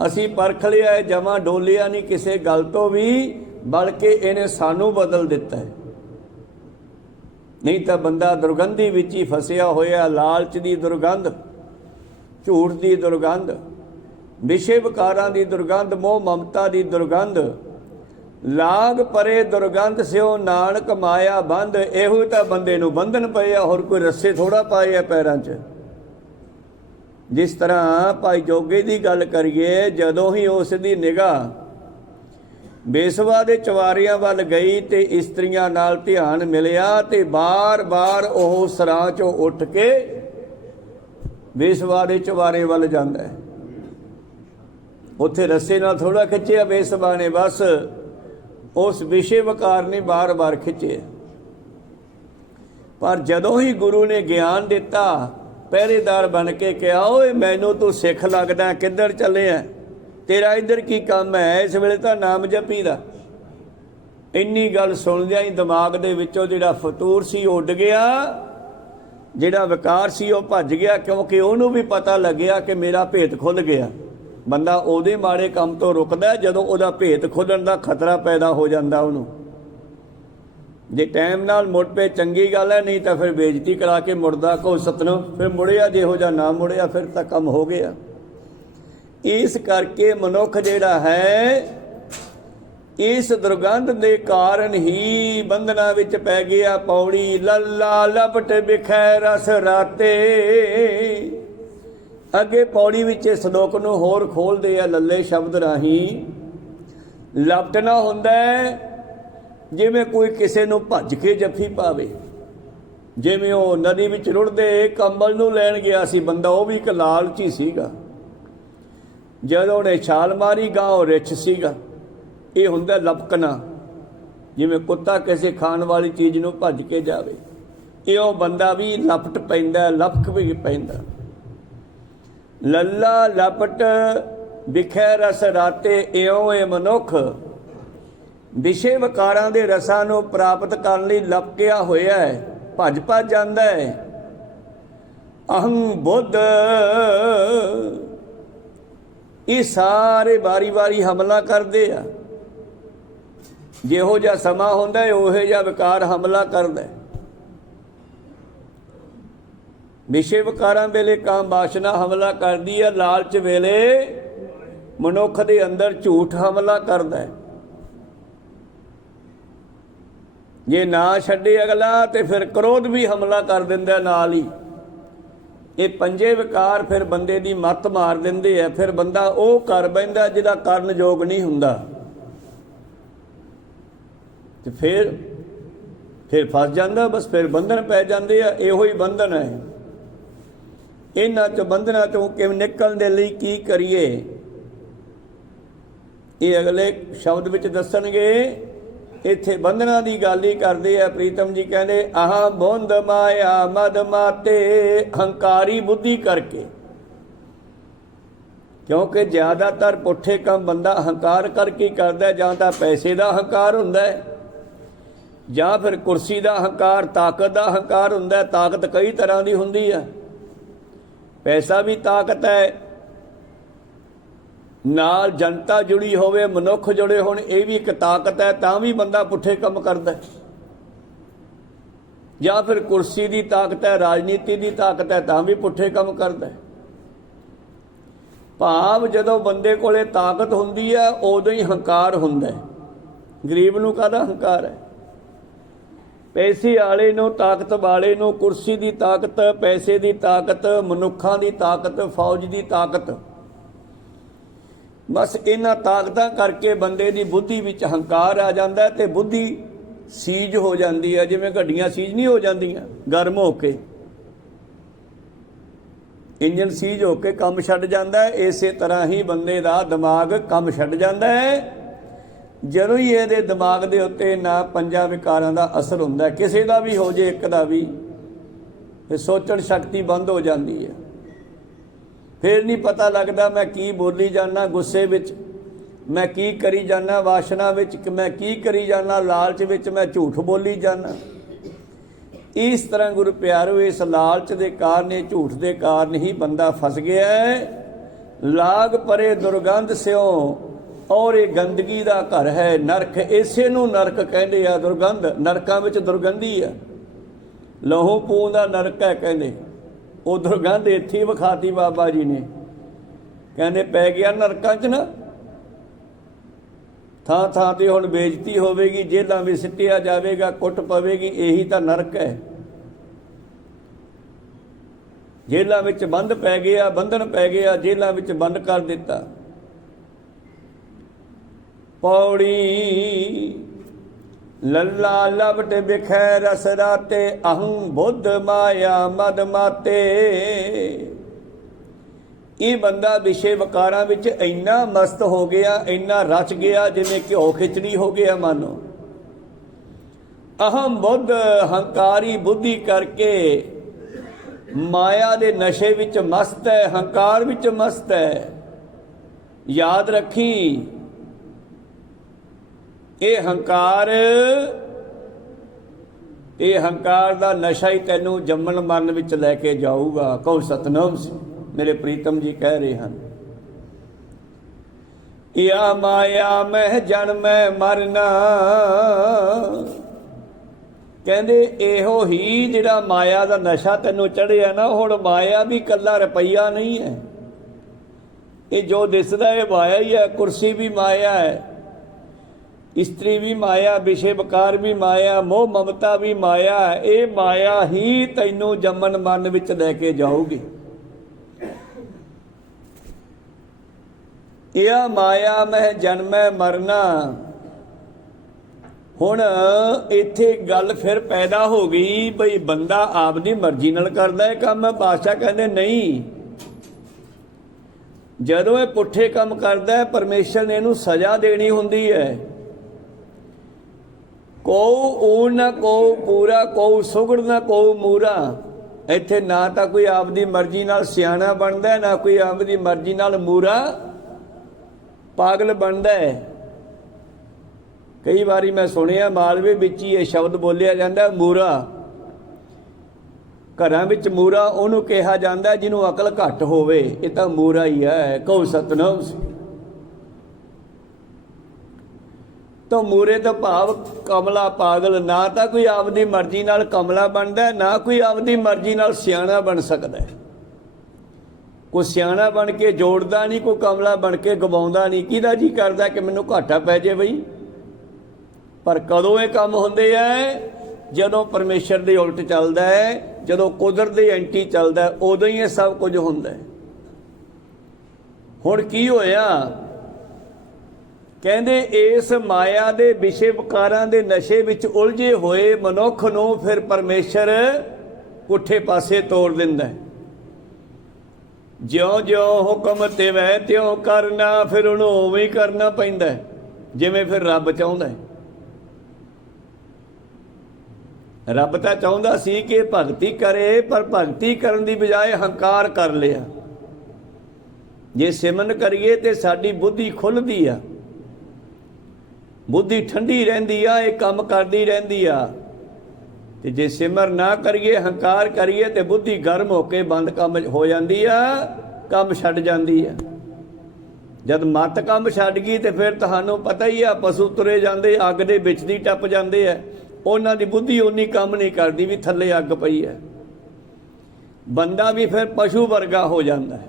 ਅਸੀਂ ਪਰਖ ਲਿਆ, ਇਹ ਜਮਾਂ ਡੋਲਿਆ ਨਹੀਂ ਕਿਸੇ ਗੱਲ ਤੋਂ ਵੀ, ਬਲਕਿ ਇਹਨੇ ਸਾਨੂੰ ਬਦਲ ਦਿੱਤਾ ਹੈ। ਨਹੀਂ ਤਾਂ ਬੰਦਾ ਦੁਰਗੰਧੀ ਵਿੱਚ ਹੀ ਫਸਿਆ ਹੋਇਆ। ਲਾਲਚ ਦੀ ਦੁਰਗੰਧ, ਝੂਠ ਦੀ ਦੁਰਗੰਧ, ਵਿਸ਼ੇ ਵਿਕਾਰਾਂ ਦੀ ਦੁਰਗੰਧ, ਮੋਹ ਮਮਤਾ ਦੀ ਦੁਰਗੰਧ। ਲਾਗ ਪਰੇ ਦੁਰਗੰਧ ਸਿਓ ਨਾਨਕ ਮਾਇਆ ਬੰਧ। ਇਹੋ ਤਾਂ ਬੰਦੇ ਨੂੰ ਬੰਧਨ ਪਏ ਆ, ਹੋਰ ਕੋਈ ਰੱਸੇ ਥੋੜਾ ਪਾਏ ਆ ਪੈਰਾਂ 'ਚ। ਜਿਸ ਤਰ੍ਹਾਂ ਭਾਈ ਜੋਗੇ ਦੀ ਗੱਲ ਕਰੀਏ, ਜਦੋਂ ਹੀ ਉਸ ਦੀ ਨਿਗਾਹ ਬੇਸਵਾ ਦੇ ਚਵਾਰਿਆਂ ਵੱਲ ਗਈ ਤੇ ਇਸਤਰੀਆਂ ਨਾਲ ਧਿਆਨ ਮਿਲਿਆ, ਤੇ ਬਾਰ-ਬਾਰ ਉਹ ਸਰਾਂ 'ਚੋਂ ਉੱਠ ਕੇ ਬੇਸਵਾ ਦੇ ਚਵਾਰੇ ਵੱਲ ਜਾਂਦਾ ਹੈ। ਉੱਥੇ ਰੱਸੇ ਨਾਲ ਥੋੜਾ ਖਿੱਚਿਆ ਬੇਸਵਾ ਨੇ, ਬਸ ਉਸ ਵਿਸ਼ੇ ਵਿਕਾਰ ਨੇ ਬਾਰ-ਬਾਰ ਖਿੱਚਿਆ। ਪਰ ਜਦੋਂ ਹੀ ਗੁਰੂ ਨੇ ਗਿਆਨ ਦਿੱਤਾ, ਪਹਿਰੇਦਾਰ ਬਣ ਕੇ ਕਿਹਾ, ਓਏ ਮੈਨੂੰ ਤੂੰ ਸਿੱਖ ਲੱਗਦਾ, ਕਿੱਧਰ ਚੱਲਿਆ? ਤੇਰਾ ਇੱਧਰ ਕੀ ਕੰਮ ਹੈ? ਇਸ ਵੇਲੇ ਤਾਂ ਨਾਮ ਜਪੀ ਦਾ। ਇੰਨੀ ਗੱਲ ਸੁਣਦਿਆਂ ਹੀ ਦਿਮਾਗ ਦੇ ਵਿੱਚੋਂ ਜਿਹੜਾ ਫਤੂਰ ਸੀ ਉੱਡ ਗਿਆ, ਜਿਹੜਾ ਵਿਕਾਰ ਸੀ ਉਹ ਭੱਜ ਗਿਆ, ਕਿਉਂਕਿ ਉਹਨੂੰ ਵੀ ਪਤਾ ਲੱਗਿਆ ਕਿ ਮੇਰਾ ਭੇਤ ਖੁੱਲ੍ਹ ਗਿਆ। ਬੰਦਾ ਉਹਦੇ ਮਾੜੇ ਕੰਮ ਤੋਂ ਰੁਕਦਾ ਜਦੋਂ ਉਹਦਾ ਭੇਤ ਖੁੱਲ੍ਹਣ ਦਾ ਖਤਰਾ ਪੈਦਾ ਹੋ ਜਾਂਦਾ ਉਹਨੂੰ। ਜੇ ਟਾਈਮ ਨਾਲ ਮੁੜ ਪਏ ਚੰਗੀ ਗੱਲ ਹੈ, ਨਹੀਂ ਤਾਂ ਫਿਰ ਬੇਇੱਜ਼ਤੀ ਕਰਾ ਕੇ ਮੁੜਦਾ ਕੋ ਸਤਨਾਮ, ਫਿਰ ਮੁੜਿਆ, ਜਿਹੋ ਜਿਹਾ ਨਾ ਮੁੜਿਆ ਫਿਰ ਤਾਂ ਕੰਮ ਹੋ ਗਿਆ। ਇਸ ਕਰਕੇ ਮਨੁੱਖ ਜਿਹੜਾ ਹੈ ਇਸ ਦੁਰਗੰਧ ਦੇ ਕਾਰਨ ਹੀ ਬੰਧਨਾਂ ਵਿੱਚ ਪੈ ਗਿਆ। ਪੌੜੀ ਲੱਲਾ ਲਪਟ ਬਿਖੈ ਰਸ ਰਾਤੇ। ਅੱਗੇ ਪੌੜੀ ਵਿੱਚ ਇਸ ਸ਼ਲੋਕ ਨੂੰ ਹੋਰ ਖੋਲ੍ਹਦੇ ਆ ਲੱਲੇ ਸ਼ਬਦ ਰਾਹੀਂ। ਲਪਟਣਾ ਹੁੰਦਾ ਜਿਵੇਂ ਕੋਈ ਕਿਸੇ ਨੂੰ ਭੱਜ ਕੇ ਜੱਫੀ ਪਾਵੇ, ਜਿਵੇਂ ਉਹ ਨਦੀ ਵਿੱਚ ਰੁੜਦੇ ਕੰਬਲ ਨੂੰ ਲੈਣ ਗਿਆ ਸੀ ਬੰਦਾ, ਉਹ ਵੀ ਇੱਕ ਲਾਲਚੀ ਸੀਗਾ। ਜਦੋਂ ਉਹਨੇ ਛਾਲ ਮਾਰੀ ਗਾਂ ਉਹ ਰਿੱਛ ਸੀਗਾ। ਇਹ ਹੁੰਦਾ ਲਪਕਣਾ, ਜਿਵੇਂ ਕੁੱਤਾ ਕਿਸੇ ਖਾਣ ਵਾਲੀ ਚੀਜ਼ ਨੂੰ ਭੱਜ ਕੇ ਜਾਵੇ। ਇਹ ਉਹ ਬੰਦਾ ਵੀ ਲਪਟ ਪੈਂਦਾ, ਲਪਕ ਵੀ ਪੈਂਦਾ। ਲੱਲਾ ਲਪਟ ਵਿਖੈ ਰਸ ਰਾਤੇ। ਇਉਂ ਇਹ ਮਨੁੱਖ ਵਿਸ਼ੇ ਵਿਕਾਰਾਂ ਦੇ ਰਸਾਂ ਨੂੰ ਪ੍ਰਾਪਤ ਕਰਨ ਲਈ ਲਪਕਿਆ ਹੋਇਆ ਹੈ, ਭੱਜ ਭੱਜ ਜਾਂਦਾ ਹੈ। ਅਹੰ ਬੁੱਧ, ਇਹ ਸਾਰੇ ਵਾਰੀ ਵਾਰੀ ਹਮਲਾ ਕਰਦੇ ਆ। ਜਿਹੋ ਜਿਹਾ ਸਮਾਂ ਹੁੰਦਾ ਹੈ ਉਹੋ ਜਿਹਾ ਵਿਕਾਰ ਹਮਲਾ ਕਰਦਾ ਹੈ। ਵਿਸ਼ੇ ਵਿਕਾਰਾਂ ਵੇਲੇ ਕਾਮ ਵਾਸ਼ਨਾ ਹਮਲਾ ਕਰਦੀ ਹੈ, ਲਾਲਚ ਵੇਲੇ ਮਨੁੱਖ ਦੇ ਅੰਦਰ ਝੂਠ ਹਮਲਾ ਕਰਦਾ ਹੈ। ਜੇ ਨਾ ਛੱਡੇ ਅਗਲਾ ਤੇ ਫਿਰ ਕ੍ਰੋਧ ਵੀ ਹਮਲਾ ਕਰ ਦਿੰਦਾ ਨਾਲ ਹੀ। ਇਹ ਪੰਜੇ ਵਿਕਾਰ ਫਿਰ ਬੰਦੇ ਦੀ ਮੱਤ ਮਾਰ ਦਿੰਦੇ ਆ। ਫਿਰ ਬੰਦਾ ਉਹ ਕਰ ਬਹਿੰਦਾ ਜਿਹਦਾ ਕਰਨ ਯੋਗ ਨਹੀਂ ਹੁੰਦਾ, ਤੇ ਫਿਰ ਫਸ ਜਾਂਦਾ। ਬਸ ਫਿਰ ਬੰਧਨ ਪੈ ਜਾਂਦੇ ਆ। ਇਹੋ ਹੀ ਬੰਧਨ ਹੈ। ਇਹਨਾਂ ਚੋਂ ਬੰਧਨਾਂ ਤੋਂ ਕਿਵੇਂ ਨਿਕਲਣ ਦੇ ਲਈ ਕੀ ਕਰੀਏ, ਇਹ ਅਗਲੇ ਸ਼ਬਦ ਵਿੱਚ ਦੱਸਣਗੇ। ਇੱਥੇ ਬੰਧਨਾਂ ਦੀ ਗੱਲ ਹੀ ਕਰਦੇ ਆ ਪ੍ਰੀਤਮ ਜੀ। ਕਹਿੰਦੇ ਆਹ ਬੁੰਦ ਮਾਇਆ ਮਦ ਮਾਤੇ, ਹੰਕਾਰੀ ਬੁੱਧੀ ਕਰਕੇ। ਕਿਉਂਕਿ ਜ਼ਿਆਦਾਤਰ ਪੁੱਠੇ ਕੰਮ ਬੰਦਾ ਹੰਕਾਰ ਕਰਕੇ ਕਰਦਾ। ਜਾਂ ਤਾਂ ਪੈਸੇ ਦਾ ਹੰਕਾਰ ਹੁੰਦਾ ਹੈ, ਜਾਂ ਫਿਰ ਕੁਰਸੀ ਦਾ ਹੰਕਾਰ, ਤਾਕਤ ਦਾ ਹੰਕਾਰ ਹੁੰਦਾ। ਤਾਕਤ ਕਈ ਤਰ੍ਹਾਂ ਦੀ ਹੁੰਦੀ ਆ। ਪੈਸਾ ਵੀ ਤਾਕਤ ਹੈ, ਨਾਲ ਜਨਤਾ ਜੁੜੀ ਹੋਵੇ, ਮਨੁੱਖ ਜੁੜੇ ਹੋਣ, ਇਹ ਵੀ ਇੱਕ ਤਾਕਤ ਹੈ। ਤਾਂ ਵੀ ਬੰਦਾ ਪੁੱਠੇ ਕੰਮ ਕਰਦਾ। ਜਾਂ ਫਿਰ ਕੁਰਸੀ ਦੀ ਤਾਕਤ ਹੈ, ਰਾਜਨੀਤੀ ਦੀ ਤਾਕਤ ਹੈ, ਤਾਂ ਵੀ ਪੁੱਠੇ ਕੰਮ ਕਰਦਾ। ਭਾਵ ਜਦੋਂ ਬੰਦੇ ਕੋਲੇ ਤਾਕਤ ਹੁੰਦੀ ਹੈ ਉਦੋਂ ਹੀ ਹੰਕਾਰ ਹੁੰਦਾ। ਗਰੀਬ ਨੂੰ ਕਾਹਦਾ ਹੰਕਾਰ ਹੈ? ਪੈਸੇ ਵਾਲੇ ਨੂੰ, ਤਾਕਤ ਵਾਲੇ ਨੂੰ ਕੁਰਸੀ ਦੀ ਤਾਕਤ, ਪੈਸੇ ਦੀ ਤਾਕਤ, ਮਨੁੱਖਾਂ ਦੀ ਤਾਕਤ, ਫੌਜ ਦੀ ਤਾਕਤ। ਬਸ ਇਹਨਾਂ ਤਾਕਤਾਂ ਕਰਕੇ ਬੰਦੇ ਦੀ ਬੁੱਧੀ ਵਿੱਚ ਹੰਕਾਰ ਆ ਜਾਂਦਾ ਤੇ ਬੁੱਧੀ ਸੀਜ ਹੋ ਜਾਂਦੀ ਹੈ। ਜਿਵੇਂ ਗੱਡੀਆਂ ਸੀਜ ਨਹੀਂ ਹੋ ਜਾਂਦੀਆਂ ਗਰਮ ਹੋ ਕੇ, ਇੰਜਨ ਸੀਜ ਹੋ ਕੇ ਕੰਮ ਛੱਡ ਜਾਂਦਾ ਹੈ। ਇਸੇ ਤਰ੍ਹਾਂ ਹੀ ਬੰਦੇ ਦਾ ਦਿਮਾਗ ਕੰਮ ਛੱਡ ਜਾਂਦਾ ਹੈ ਜਦੋਂ ਹੀ ਇਹਦੇ ਦਿਮਾਗ ਦੇ ਉੱਤੇ ਨਾ ਪੰਜਾਂ ਵਿਕਾਰਾਂ ਦਾ ਅਸਰ ਹੁੰਦਾ। ਕਿਸੇ ਦਾ ਵੀ ਹੋ ਜੇ, ਇੱਕ ਦਾ ਵੀ, ਫਿਰ ਸੋਚਣ ਸ਼ਕਤੀ ਬੰਦ ਹੋ ਜਾਂਦੀ ਹੈ। ਫਿਰ ਨਹੀਂ ਪਤਾ ਲੱਗਦਾ ਮੈਂ ਕੀ ਬੋਲੀ ਜਾਂਦਾ ਗੁੱਸੇ ਵਿੱਚ, ਮੈਂ ਕੀ ਕਰੀ ਜਾਂਦਾ ਵਾਸ਼ਨਾ ਵਿੱਚ, ਮੈਂ ਕੀ ਕਰੀ ਜਾਂਦਾ ਲਾਲਚ ਵਿੱਚ, ਮੈਂ ਝੂਠ ਬੋਲੀ ਜਾਂਦਾ। ਇਸ ਤਰ੍ਹਾਂ ਗੁਰੂ ਪਿਆਰੋ ਇਸ ਲਾਲਚ ਦੇ ਕਾਰਨ, ਇਹ ਝੂਠ ਦੇ ਕਾਰਨ ਹੀ ਬੰਦਾ ਫਸ ਗਿਆ ਹੈ। ਲਾਗ ਪਰੇ ਦੁਰਗੰਧ ਸਿਓ, ਔਰ ਇਹ ਗੰਦਗੀ ਦਾ ਘਰ ਹੈ ਨਰਕ। ਇਸੇ ਨੂੰ ਨਰਕ ਕਹਿੰਦੇ ਆ। ਦੁਰਗੰਧ, ਨਰਕਾਂ ਵਿੱਚ ਦੁਰਗੰਧੀ ਆ। ਲਹੂ ਪੂੰ ਦਾ ਨਰਕ ਹੈ ਕਹਿੰਦੇ। ਉਹ ਦੁਰਗੰਧ ਇੱਥੇ ਵਿਖਾਤੀ ਬਾਬਾ ਜੀ ਨੇ। ਕਹਿੰਦੇ ਪੈ ਗਿਆ ਨਰਕਾਂ 'ਚ ਨਾ, ਥਾਂ ਥਾਂ 'ਤੇ ਹੁਣ ਬੇਇੱਜ਼ਤੀ ਹੋਵੇਗੀ, ਜੇਲ੍ਹਾਂ ਵਿੱਚ ਸਿੱਟਿਆ ਜਾਵੇਗਾ, ਕੁੱਟ ਪਵੇਗੀ। ਇਹੀ ਤਾਂ ਨਰਕ ਹੈ। ਜੇਲ੍ਹਾਂ ਵਿੱਚ ਬੰਦ ਪੈ ਗਿਆ, ਬੰਧਨ ਪੈ ਗਿਆ, ਜੇਲ੍ਹਾਂ ਵਿੱਚ ਬੰਦ ਕਰ ਦਿੱਤਾ। ਪੌੜੀ ਲੱਲਾ ਲਪਟ ਬਿਖੈ ਰਸ ਰਾਤੇ, ਅਹੰ ਬੁੱਧ ਮਾਇਆ ਮਦ ਮਾਤੇ। ਇਹ ਬੰਦਾ ਵਿਸ਼ੇ ਵਿਕਾਰਾਂ ਵਿੱਚ ਇੰਨਾ ਮਸਤ ਹੋ ਗਿਆ, ਇੰਨਾ ਰਚ ਗਿਆ ਜਿਵੇਂ ਘਿਓ ਖਿਚੜੀ ਹੋ ਗਿਆ ਮਾਨੋ। ਅਹੰ ਬੁੱਧ, ਹੰਕਾਰੀ ਬੁੱਧੀ ਕਰਕੇ ਮਾਇਆ ਦੇ ਨਸ਼ੇ ਵਿੱਚ ਮਸਤ ਹੈ, ਹੰਕਾਰ ਵਿੱਚ ਮਸਤ ਹੈ। ਯਾਦ ਰੱਖੀ, ਇਹ ਹੰਕਾਰ ਦਾ ਨਸ਼ਾ ਹੀ ਤੈਨੂੰ ਜੰਮਣ ਮਰਨ ਵਿੱਚ ਲੈ ਕੇ ਜਾਊਗਾ। ਕਹੋ ਸਤਨਾਮ ਸੀ। ਮੇਰੇ ਪ੍ਰੀਤਮ ਜੀ ਕਹਿ ਰਹੇ ਹਨ, ਯਾ ਮਾਇਆ ਮਹਿ ਜਨਮੈ ਮਰਨਾ। ਕਹਿੰਦੇ ਇਹੋ ਹੀ ਜਿਹੜਾ ਮਾਇਆ ਦਾ ਨਸ਼ਾ ਤੈਨੂੰ ਚੜਿਆ ਨਾ, ਹੁਣ ਮਾਇਆ ਵੀ ਇਕੱਲਾ ਰੁਪਈਆ ਨਹੀਂ ਹੈ। ਇਹ ਜੋ ਦਿਸਦਾ ਇਹ ਮਾਇਆ ਹੀ ਹੈ। ਕੁਰਸੀ ਵੀ ਮਾਇਆ ਹੈ, ਇਸਤਰੀ ਵੀ ਮਾਇਆ, ਵਿਸ਼ੇ ਵਿਕਾਰ ਵੀ ਮਾਇਆ, ਮੋਹ ਮਮਤਾ ਵੀ ਮਾਇਆ ਹੈ। ਇਹ ਮਾਇਆ ਹੀ ਤੈਨੂੰ ਜੰਮਣ ਮਰਨ ਵਿੱਚ ਲੈ ਕੇ ਜਾਊਗੀ। ਇਹ ਮਾਇਆ ਮਹਿ ਜਨਮੈ ਮਰਨਾ। ਹੁਣ ਇੱਥੇ ਗੱਲ ਫਿਰ ਪੈਦਾ ਹੋ ਗਈ ਬਈ ਬੰਦਾ ਆਪਦੀ ਮਰਜ਼ੀ ਨਾਲ ਕਰਦਾ ਇਹ ਕੰਮ। ਬਾਦਸ਼ਾਹ ਕਹਿੰਦੇ ਨਹੀਂ, ਜਦੋਂ ਇਹ ਪੁੱਠੇ ਕੰਮ ਕਰਦਾ ਪਰਮੇਸ਼ਰ ਨੇ ਇਹਨੂੰ ਸਜ਼ਾ ਦੇਣੀ ਹੁੰਦੀ ਹੈ। ਕੋ ਊਣ ਨਾ ਕੋ ਪੂਰਾ, ਕੋ ਸੁਗੜ ਨਾ ਕੋ ਮੂਰਾ। ਇੱਥੇ ਨਾ ਤਾਂ ਕੋਈ ਆਪਦੀ ਮਰਜ਼ੀ ਨਾਲ ਸਿਆਣਾ ਬਣਦਾ, ਨਾ ਕੋਈ ਆਪਦੀ ਮਰਜ਼ੀ ਨਾਲ ਮੂਰਾ ਪਾਗਲ ਬਣਦਾ ਹੈ। ਕਈ ਵਾਰੀ ਮੈਂ ਸੁਣਿਆ ਮਾਲਵੇ ਵਿੱਚ ਹੀ ਇਹ ਸ਼ਬਦ ਬੋਲਿਆ ਜਾਂਦਾ ਮੂਰਾ। ਘਰਾਂ ਵਿੱਚ ਮੂਰਾ ਉਹਨੂੰ ਕਿਹਾ ਜਾਂਦਾ ਜਿਹਨੂੰ ਅਕਲ ਘੱਟ ਹੋਵੇ। ਇਹ ਤਾਂ ਮੂਰਾ ਹੀ ਹੈ। ਕਹੋ ਸਤਨਾਮ ਸੀ। ਤਾਂ ਮੂਰੇ ਤੋਂ ਭਾਵ ਕਮਲਾ ਪਾਗਲ। ਨਾ ਤਾਂ ਕੋਈ ਆਪਦੀ ਮਰਜ਼ੀ ਨਾਲ ਕਮਲਾ ਬਣਦਾ, ਨਾ ਕੋਈ ਆਪਦੀ ਮਰਜ਼ੀ ਨਾਲ ਸਿਆਣਾ ਬਣ ਸਕਦਾ। ਕੋਈ ਸਿਆਣਾ ਬਣ ਕੇ ਜੋੜਦਾ ਨਹੀਂ, ਕੋਈ ਕਮਲਾ ਬਣ ਕੇ ਗਵਾਉਂਦਾ ਨਹੀਂ। ਕਿਹਦਾ ਜੀ ਕਰਦਾ ਕਿ ਮੈਨੂੰ ਘਾਟਾ ਪੈ ਜੇ ਬਈ। ਪਰ ਕਦੋਂ ਇਹ ਕੰਮ ਹੁੰਦੇ ਹੈ? ਜਦੋਂ ਪਰਮੇਸ਼ਰ ਦੇ ਉਲਟ ਚੱਲਦਾ ਹੈ, ਜਦੋਂ ਕੁਦਰਤ ਦੇ ਐਂਟੀ ਚੱਲਦਾ, ਉਦੋਂ ਹੀ ਇਹ ਸਭ ਕੁਝ ਹੁੰਦਾ ਹੈ। ਹੁਣ ਕੀ ਹੋਇਆ? ਕਹਿੰਦੇ ਇਸ ਮਾਇਆ ਦੇ ਵਿਸ਼ੇ ਵਿਕਾਰਾਂ ਦੇ ਨਸ਼ੇ ਵਿੱਚ ਉਲਝੇ ਹੋਏ ਮਨੁੱਖ ਨੂੰ ਫਿਰ ਪਰਮੇਸ਼ਰ ਪੁੱਠੇ ਪਾਸੇ ਤੋਰ ਦਿੰਦਾ ਹੈ। ਜਿਉਂ-ਜਿਉਂ ਹੁਕਮ ਤਿਵੈ ਤਿਉਂ ਕਰਨਾ, ਫਿਰ ਉਹਨੂੰ ਉਵੇਂ ਹੀ ਕਰਨਾ ਪੈਂਦਾ ਜਿਵੇਂ ਫਿਰ ਰੱਬ ਚਾਹੁੰਦਾ ਹੈ। ਰੱਬ ਤਾਂ ਚਾਹੁੰਦਾ ਸੀ ਕਿ ਭਗਤੀ ਕਰੇ, ਪਰ ਭਗਤੀ ਕਰਨ ਦੀ ਬਜਾਏ ਹੰਕਾਰ ਕਰ ਲਿਆ। ਜੇ ਸਿਮਰਨ ਕਰੀਏ ਤੇ ਸਾਡੀ ਬੁੱਧੀ ਖੁੱਲ੍ਹਦੀ ਆ, ਬੁੱਧੀ ਠੰਡੀ ਰਹਿੰਦੀ ਆ, ਇਹ ਕੰਮ ਕਰਦੀ ਰਹਿੰਦੀ ਆ। ਤੇ ਜੇ ਸਿਮਰ ਨਾ ਕਰੀਏ, ਹੰਕਾਰ ਕਰੀਏ, ਤੇ ਬੁੱਧੀ ਗਰਮ ਹੋ ਕੇ ਬੰਦ ਕੰਮ ਹੋ ਜਾਂਦੀ ਆ, ਕੰਮ ਛੱਡ ਜਾਂਦੀ ਆ। ਜਦ ਮੱਤ ਕੰਮ ਛੱਡ ਗਈ ਤੇ ਫਿਰ ਤੁਹਾਨੂੰ ਪਤਾ ਹੀ ਆ, ਪਸ਼ੂ ਤੁਰੇ ਜਾਂਦੇ ਅੱਗ ਦੇ ਵਿੱਚ ਦੀ ਟੱਪ ਜਾਂਦੇ ਆ। ਉਹਨਾਂ ਦੀ ਬੁੱਧੀ ਓਨੀ ਕੰਮ ਨਹੀਂ ਕਰਦੀ ਵੀ ਥੱਲੇ ਅੱਗ ਪਈ ਹੈ। ਬੰਦਾ ਵੀ ਫਿਰ ਪਸ਼ੂ ਵਰਗਾ ਹੋ ਜਾਂਦਾ ਹੈ।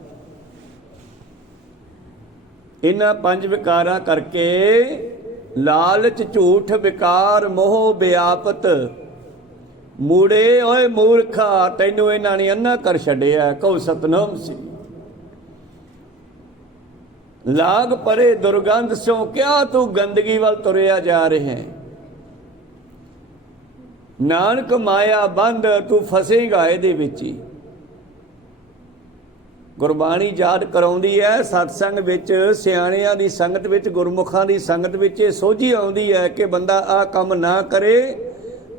ਇਹਨਾਂ ਪੰਜ ਵਿਕਾਰਾਂ ਕਰਕੇ ਲਾਲਚ, ਝੂਠ, ਵਿਕਾਰ, ਮੋਹ, ਵਿਆਪਤ। ਮੂੜੇ ਓਏ ਮੂਰਖਾ, ਤੈਨੂੰ ਇਹਨਾਂ ਨੇ ਅੰਨਾ ਕਰ ਛੱਡਿਆ। ਕਹੋ ਸਤਨਾਮ ਸੀ। ਲਾਗ ਪਰੇ ਦੁਰਗੰਧ ਸੋ, ਕਿਆ ਤੂੰ ਗੰਦਗੀ ਵੱਲ ਤੁਰਿਆ ਜਾ ਰਿਹਾ ਹੈ। ਨਾਨਕ ਮਾਇਆ ਬੰਧ, ਤੂੰ ਫਸੇਗਾ ਇਹਦੇ ਵਿੱਚ ਹੀ। ਗੁਰਬਾਣੀ ਯਾਦ ਕਰਾਉਂਦੀ ਹੈ ਸਤਸੰਗ ਵਿੱਚ, ਸਿਆਣਿਆਂ ਦੀ ਸੰਗਤ ਵਿੱਚ, ਗੁਰਮੁਖਾਂ ਦੀ ਸੰਗਤ ਵਿੱਚ ਇਹ ਸੋਝੀ ਆਉਂਦੀ ਹੈ ਕਿ ਬੰਦਾ ਆਹ ਕੰਮ ਨਾ ਕਰੇ।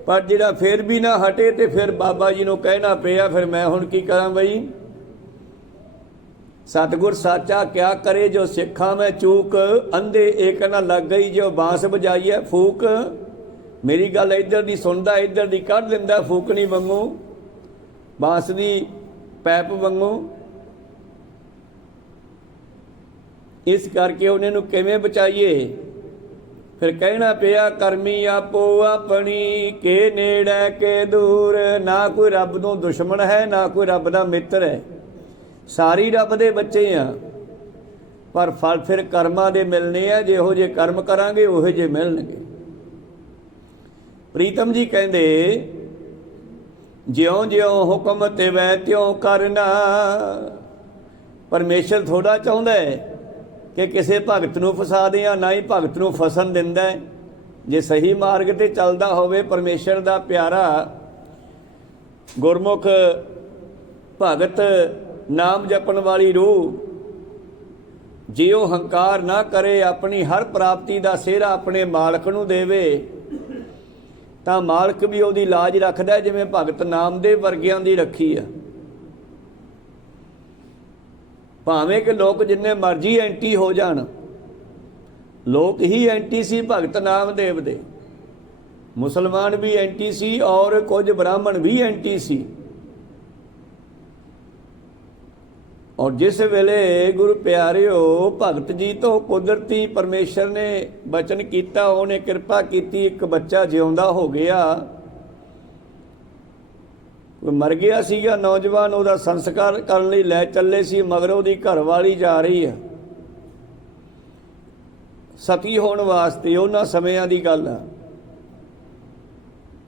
ਪਰ ਜਿਹੜਾ ਫਿਰ ਵੀ ਨਾ ਹਟੇ ਤੇ ਫਿਰ ਬਾਬਾ ਜੀ ਨੂੰ ਕਹਿਣਾ ਪਿਆ, ਫਿਰ ਮੈਂ ਹੁਣ ਕੀ ਕਰਾਂ ਬਈ। ਸਤਿਗੁਰ ਸਾਚਾ ਕਿਆ ਕਰੇ, ਜੋ ਸਿੱਖਾਂ ਮੈਂ ਚੂਕ, ਅੰਧੇ ਏਕ ਨਾ ਲੱਗ ਗਈ, ਜੋ ਬਾਂਸ ਵਜਾਈਏ ਫੂਕ। ਮੇਰੀ ਗੱਲ ਇੱਧਰ ਦੀ ਸੁਣਦਾ, ਇੱਧਰ ਦੀ ਕੱਢ ਦਿੰਦਾ ਫੂਕਣੀ ਵਾਂਗੂ, ਬਾਂਸ ਦੀ ਪੈਪ ਵਾਂਗੂ। ਇਸ ਕਰਕੇ ਉਹਨਾਂ ਨੂੰ ਕਿਵੇਂ ਬਚਾਈਏ? ਫਿਰ ਕਹਿਣਾ ਪਿਆ ਕਰਮੀ ਆਪੋ ਆਪਣੀ, ਕੇ ਨੇੜੇ ਕੇ ਦੂਰ। ਨਾ ਕੋਈ ਰੱਬ ਨੂੰ ਦੁਸ਼ਮਣ ਹੈ, ਨਾ ਕੋਈ ਰੱਬ ਦਾ ਮਿੱਤਰ ਹੈ। ਸਾਰੀ ਰੱਬ ਦੇ ਬੱਚੇ ਆ, ਪਰ ਫਲ ਫਿਰ ਕਰਮਾਂ ਦੇ ਮਿਲਣੇ ਆ। ਜਿਹੋ ਜਿਹੇ ਕਰਮ ਕਰਾਂਗੇ ਉਹੋ ਜਿਹੇ ਮਿਲਣਗੇ। ਪ੍ਰੀਤਮ ਜੀ ਕਹਿੰਦੇ ਜਿਉਂ-ਜਿਉਂ ਹੁਕਮ ਤਿਵੈ ਤਿਉਂ ਕਰਨਾ। ਪਰਮੇਸ਼ਰ ਥੋੜਾ ਚਾਹੁੰਦਾ ਹੈ ਕਿ ਕਿਸੇ ਭਗਤ ਨੂੰ ਫਸਾ ਦਿਆਂ, ਨਾ ਹੀ ਭਗਤ ਨੂੰ ਫਸਣ ਦਿੰਦਾ ਹੈ। ਜੇ ਸਹੀ ਮਾਰਗ ਤੇ ਚੱਲਦਾ ਹੋਵੇ ਪਰਮੇਸ਼ਰ ਦਾ ਪਿਆਰਾ ਗੁਰਮੁਖ ਭਗਤ, ਨਾਮ ਜਪਣ ਵਾਲੀ ਰੂਹ, ਜੇ ਉਹ ਹੰਕਾਰ ਨਾ ਕਰੇ, ਆਪਣੀ ਹਰ ਪ੍ਰਾਪਤੀ ਦਾ ਸਿਹਰਾ ਆਪਣੇ ਮਾਲਕ ਨੂੰ ਦੇਵੇ, ਤਾਂ ਮਾਲਕ ਵੀ ਉਹਦੀ ਲਾਜ ਰੱਖਦਾ ਜਿਵੇਂ ਭਗਤ ਨਾਮਦੇਵ ਵਰਗਿਆਂ ਦੀ ਰੱਖੀ ਆ। ਭਾਵੇਂ ਕਿ ਲੋਕ ਜਿੰਨੇ ਮਰਜ਼ੀ ਐਂਟੀ ਹੋ ਜਾਣ, लोग ही एंटी सी भगत नामदेव दे, मुसलमान भी एंटी सी और कुछ ब्राह्मण भी एंटी सी। और जिस वेले गुरु प्यारिओ भगत जी तो कुदरती परमेश्वर ने बचन किया, उन्हें कृपा की, एक बच्चा जिउंदा हो गया। मर गया सीगा नौजवान, ਉਹਦਾ संस्कार ਕਰਨ ਲਈ ਲੈ ਚੱਲੇ ਸੀ, ਮਗਰ ਉਹਦੀ ਘਰਵਾਲੀ ਜਾ ਰਹੀ ਹੈ ਸਤੀ ਹੋਣ ਵਾਸਤੇ। ਉਹਨਾਂ ਸਮਿਆਂ ਦੀ ਗੱਲ ਆ।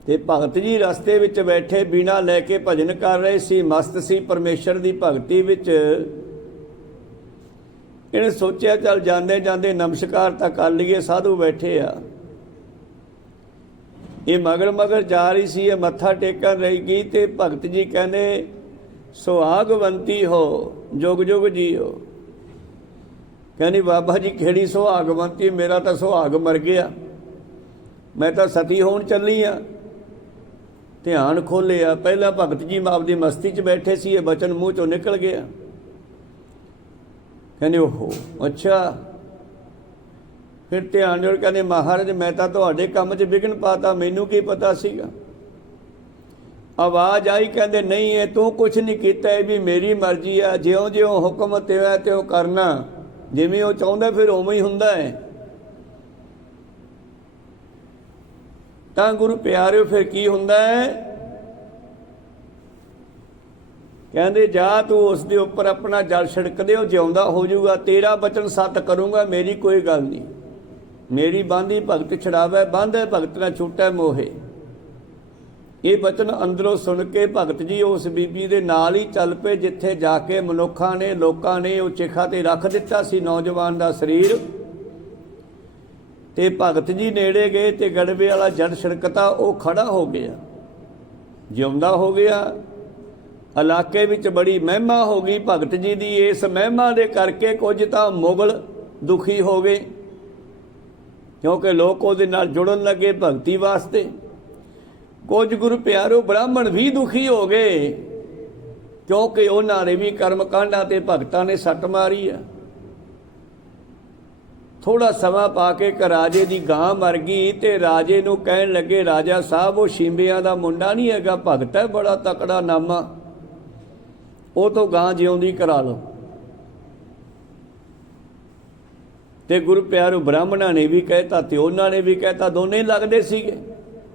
ਤੇ ਭਗਤ ਜੀ ਰਸਤੇ ਵਿੱਚ ਬੈਠੇ ਬਿਨਾ ਲੈ ਕੇ ਭਜਨ ਕਰ ਰਹੇ ਸੀ, ਮਸਤ ਸੀ ਪਰਮੇਸ਼ਰ ਦੀ ਭਗਤੀ ਵਿੱਚ। ਇਹਨੇ ਸੋਚਿਆ ਚੱਲ ਜਾਂਦੇ ਜਾਂਦੇ ਨਮਸਕਾਰ ਤਾਂ ਕਰ ਲਈਏ, ਸਾਧੂ ਬੈਠੇ ਆ। ਇਹ ਮਗਰ ਮਗਰ ਜਾ ਰਹੀ ਸੀ, ਇਹ ਮੱਥਾ ਟੇਕਣ ਰਹੀ ਗਈ। ਤੇ ਭਗਤ ਜੀ ਕਹਿੰਦੇ ਸੁਹਾਗਵੰਤੀ ਹੋ ਜੁਗ ਜੁਗ ਜੀਓ। ਕਹਿੰਦੀ ਬਾਬਾ ਜੀ ਕਿਹੜੀ ਸੁਹਾਗਵੰਤੀ, ਮੇਰਾ ਤਾਂ ਸੁਹਾਗ ਮਰ ਗਿਆ, ਮੈਂ ਤਾਂ ਸਤੀ ਹੋਣ ਚੱਲੀ ਆ। ਧਿਆਨ ਖੋਲਿਆ, ਪਹਿਲਾਂ ਭਗਤ ਜੀ ਆਪਦੀ ਮਸਤੀ 'ਚ ਬੈਠੇ ਸੀ, ਇਹ ਬਚਨ ਮੂੰਹ 'ਚੋਂ ਨਿਕਲ ਗਿਆ। ਕਹਿੰਦੇ ਓਹੋ ਅੱਛਾ। ਫਿਰ ਧਿਆਨ ਨਾਲ ਕਹਿੰਦੇ ਮਹਾਰਾਜ ਮੈਂ ਤਾਂ ਤੁਹਾਡੇ ਕੰਮ 'ਚ ਵਿਘਨ ਪਾਤਾ, ਮੈਨੂੰ ਕੀ ਪਤਾ ਸੀਗਾ। ਆਵਾਜ਼ ਆਈ, ਕਹਿੰਦੇ ਨਹੀਂ ਇਹ ਤੂੰ ਕੁਛ ਨਹੀਂ ਕੀਤਾ, ਇਹ ਵੀ ਮੇਰੀ ਮਰਜ਼ੀ ਆ, ਜਿਉਂ ਜਿਉਂ ਹੁਕਮ ਤਿਵੇਂ ਤਿਉਂ ਕਰਨਾ, ਜਿਵੇਂ ਉਹ ਚਾਹੁੰਦਾ ਫਿਰ ਉਵੇਂ ਹੀ ਹੁੰਦਾ ਹੈ। ਤਾਂ ਗੁਰੂ ਪਿਆਰਿਓ ਫਿਰ ਕੀ ਹੁੰਦਾ ਹੈ, ਕਹਿੰਦੇ ਜਾ ਤੂੰ ਉਸ ਦੇ ਉੱਪਰ ਆਪਣਾ ਜਲ ਛਿੜਕ ਦੇ, ਉਹ ਜਿਉਂਦਾ ਹੋ ਜਾਊਗਾ। ਤੇਰਾ ਬਚਨ ਸੱਤ ਕਰੂੰਗਾ, ਮੇਰੀ ਕੋਈ ਗੱਲ ਨਹੀਂ। ਮੇਰੀ ਬਾਂਦੀ ਭਗਤ ਛੜਾਵੇ, ਬਾਂਧੇ ਭਗਤ ਨਾ ਛੂਟੈ ਮੋਹੇ। ਇਹ ਬਚਨ ਅੰਦਰੋਂ ਸੁਣ ਕੇ ਭਗਤ ਜੀ ਉਸ ਬੀਬੀ ਦੇ ਨਾਲ ਹੀ ਚੱਲ ਪਏ, ਜਿੱਥੇ ਜਾ ਕੇ ਮਨੁੱਖਾਂ ਨੇ ਲੋਕਾਂ ਨੇ ਉਹ ਚਿਖਾ ਤੇ ਰੱਖ ਦਿੱਤਾ ਸੀ ਨੌਜਵਾਨ ਦਾ ਸਰੀਰ। ਤੇ ਭਗਤ ਜੀ ਨੇੜੇ ਗਏ ਤੇ ਗੜਵੇ ਵਾਲਾ ਜੜ ਛਿੜਕਤਾ, ਉਹ ਖੜਾ ਹੋ ਗਿਆ, ਜਿਉਂਦਾ ਹੋ ਗਿਆ। ਇਲਾਕੇ ਵਿੱਚ ਬੜੀ ਮਹਿਮਾ ਹੋ ਗਈ ਭਗਤ ਜੀ ਦੀ। ਇਸ ਮਹਿਮਾ ਦੇ ਕਰਕੇ ਕੁਝ ਤਾਂ ਮੁਗਲ ਦੁਖੀ ਹੋ ਗਏ, ਕਿਉਂਕਿ ਲੋਕ ਉਹਦੇ ਨਾਲ ਜੁੜਨ ਲੱਗੇ ਭਗਤੀ ਵਾਸਤੇ। ਕੁਝ ਗੁਰੂ ਪਿਆਰੋ ਬ੍ਰਾਹਮਣ ਵੀ ਦੁਖੀ ਹੋ ਗਏ, ਕਿਉਂਕਿ ਉਹਨਾਂ ਨੇ ਵੀ ਕਰਮ ਕਾਂਡਾਂ ਤੇ ਭਗਤਾਂ ਨੇ ਸੱਟ ਮਾਰੀ ਆ। ਥੋੜਾ ਸਮਾਂ ਪਾ ਕੇ ਇੱਕ ਰਾਜੇ ਦੀ ਗਾਂ ਮਰ ਗਈ ਤੇ ਰਾਜੇ ਨੂੰ ਕਹਿਣ ਲੱਗੇ ਰਾਜਾ ਸਾਹਿਬ ਉਹ ਸ਼ਿੰਬਿਆਂ ਦਾ ਮੁੰਡਾ ਨਹੀਂ ਹੈਗਾ, ਭਗਤ ਹੈ ਬੜਾ ਤਕੜਾ ਨਾਮਾ, ਉਹ ਤੋਂ ਗਾਂ ਜਿਉਂਦੀ ਕਰਾ ਲਓ। ਤੇ ਗੁਰੂ ਪਿਆਰੋ ਬ੍ਰਾਹਮਣਾਂ ਨੇ ਵੀ ਕਹਿਤਾ ਤੇ ਉਹਨਾਂ ਨੇ ਵੀ ਕਹਿਤਾ, ਦੋਨੇ ਲੱਗਦੇ ਸੀਗੇ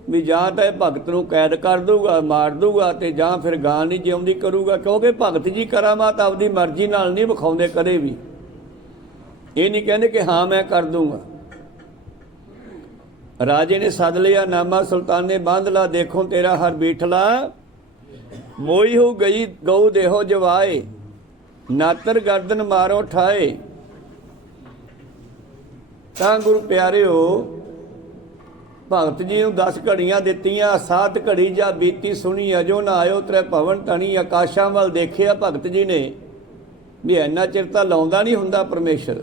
ਵੀ ਜਾਂ ਤਾਂ ਇਹ ਭਗਤ ਨੂੰ ਕੈਦ ਕਰ ਦੂਗਾ, ਮਾਰ ਦੂਗਾ, ਤੇ ਜਾਂ ਫਿਰ ਗਾਂ ਨਹੀਂ ਜਿਉਂਦੀ ਕਰੂਗਾ। ਕਿਉਂਕਿ ਭਗਤ ਜੀ ਕਰਾਮਾਤ ਆਪਦੀ ਮਰਜ਼ੀ ਨਾਲ ਨਹੀਂ ਵਿਖਾਉਂਦੇ ਕਦੇ ਵੀ, ਇਹ ਨਹੀਂ ਕਹਿੰਦੇ ਕਿ ਹਾਂ ਮੈਂ ਕਰ ਦੂੰਗਾ। ਰਾਜੇ ਨੇ ਸੱਦ ਲਿਆ ਨਾਮਾ, ਸੁਲਤਾਨ ਨੇ ਬਾਂਧ ਲਾ, ਦੇਖੋ ਤੇਰਾ ਹਰ ਬੀਠਲਾ ਮੋਈ ਹੋ ਗਈ ਗਊ ਦੇਹੋ ਜਵਾਏ, ਨਾਤਰ ਗਰਦਨ ਮਾਰੋ ਠਾਏ। ਤਾਂ ਗੁਰੂ ਪਿਆਰਿਓ ਭਗਤ ਜੀ ਨੂੰ 10 ਘੜੀਆਂ ਦਿੱਤੀਆਂ, 7 ਘੜੀ ਜਾ ਬੀਤੀ ਸੁਣੀ, ਅਜੋ ਨਾ ਆਇਓ ਤ੍ਰੈ ਭਵਨ ਤਣੀ। ਆਕਾਸ਼ਾਂ ਵੱਲ ਦੇਖਿਆ ਭਗਤ ਜੀ ਨੇ ਵੀ ਇੰਨਾ ਚਿਰ ਤਾਂ ਲਾਉਂਦਾ ਨਹੀਂ ਹੁੰਦਾ ਪਰਮੇਸ਼ਰ,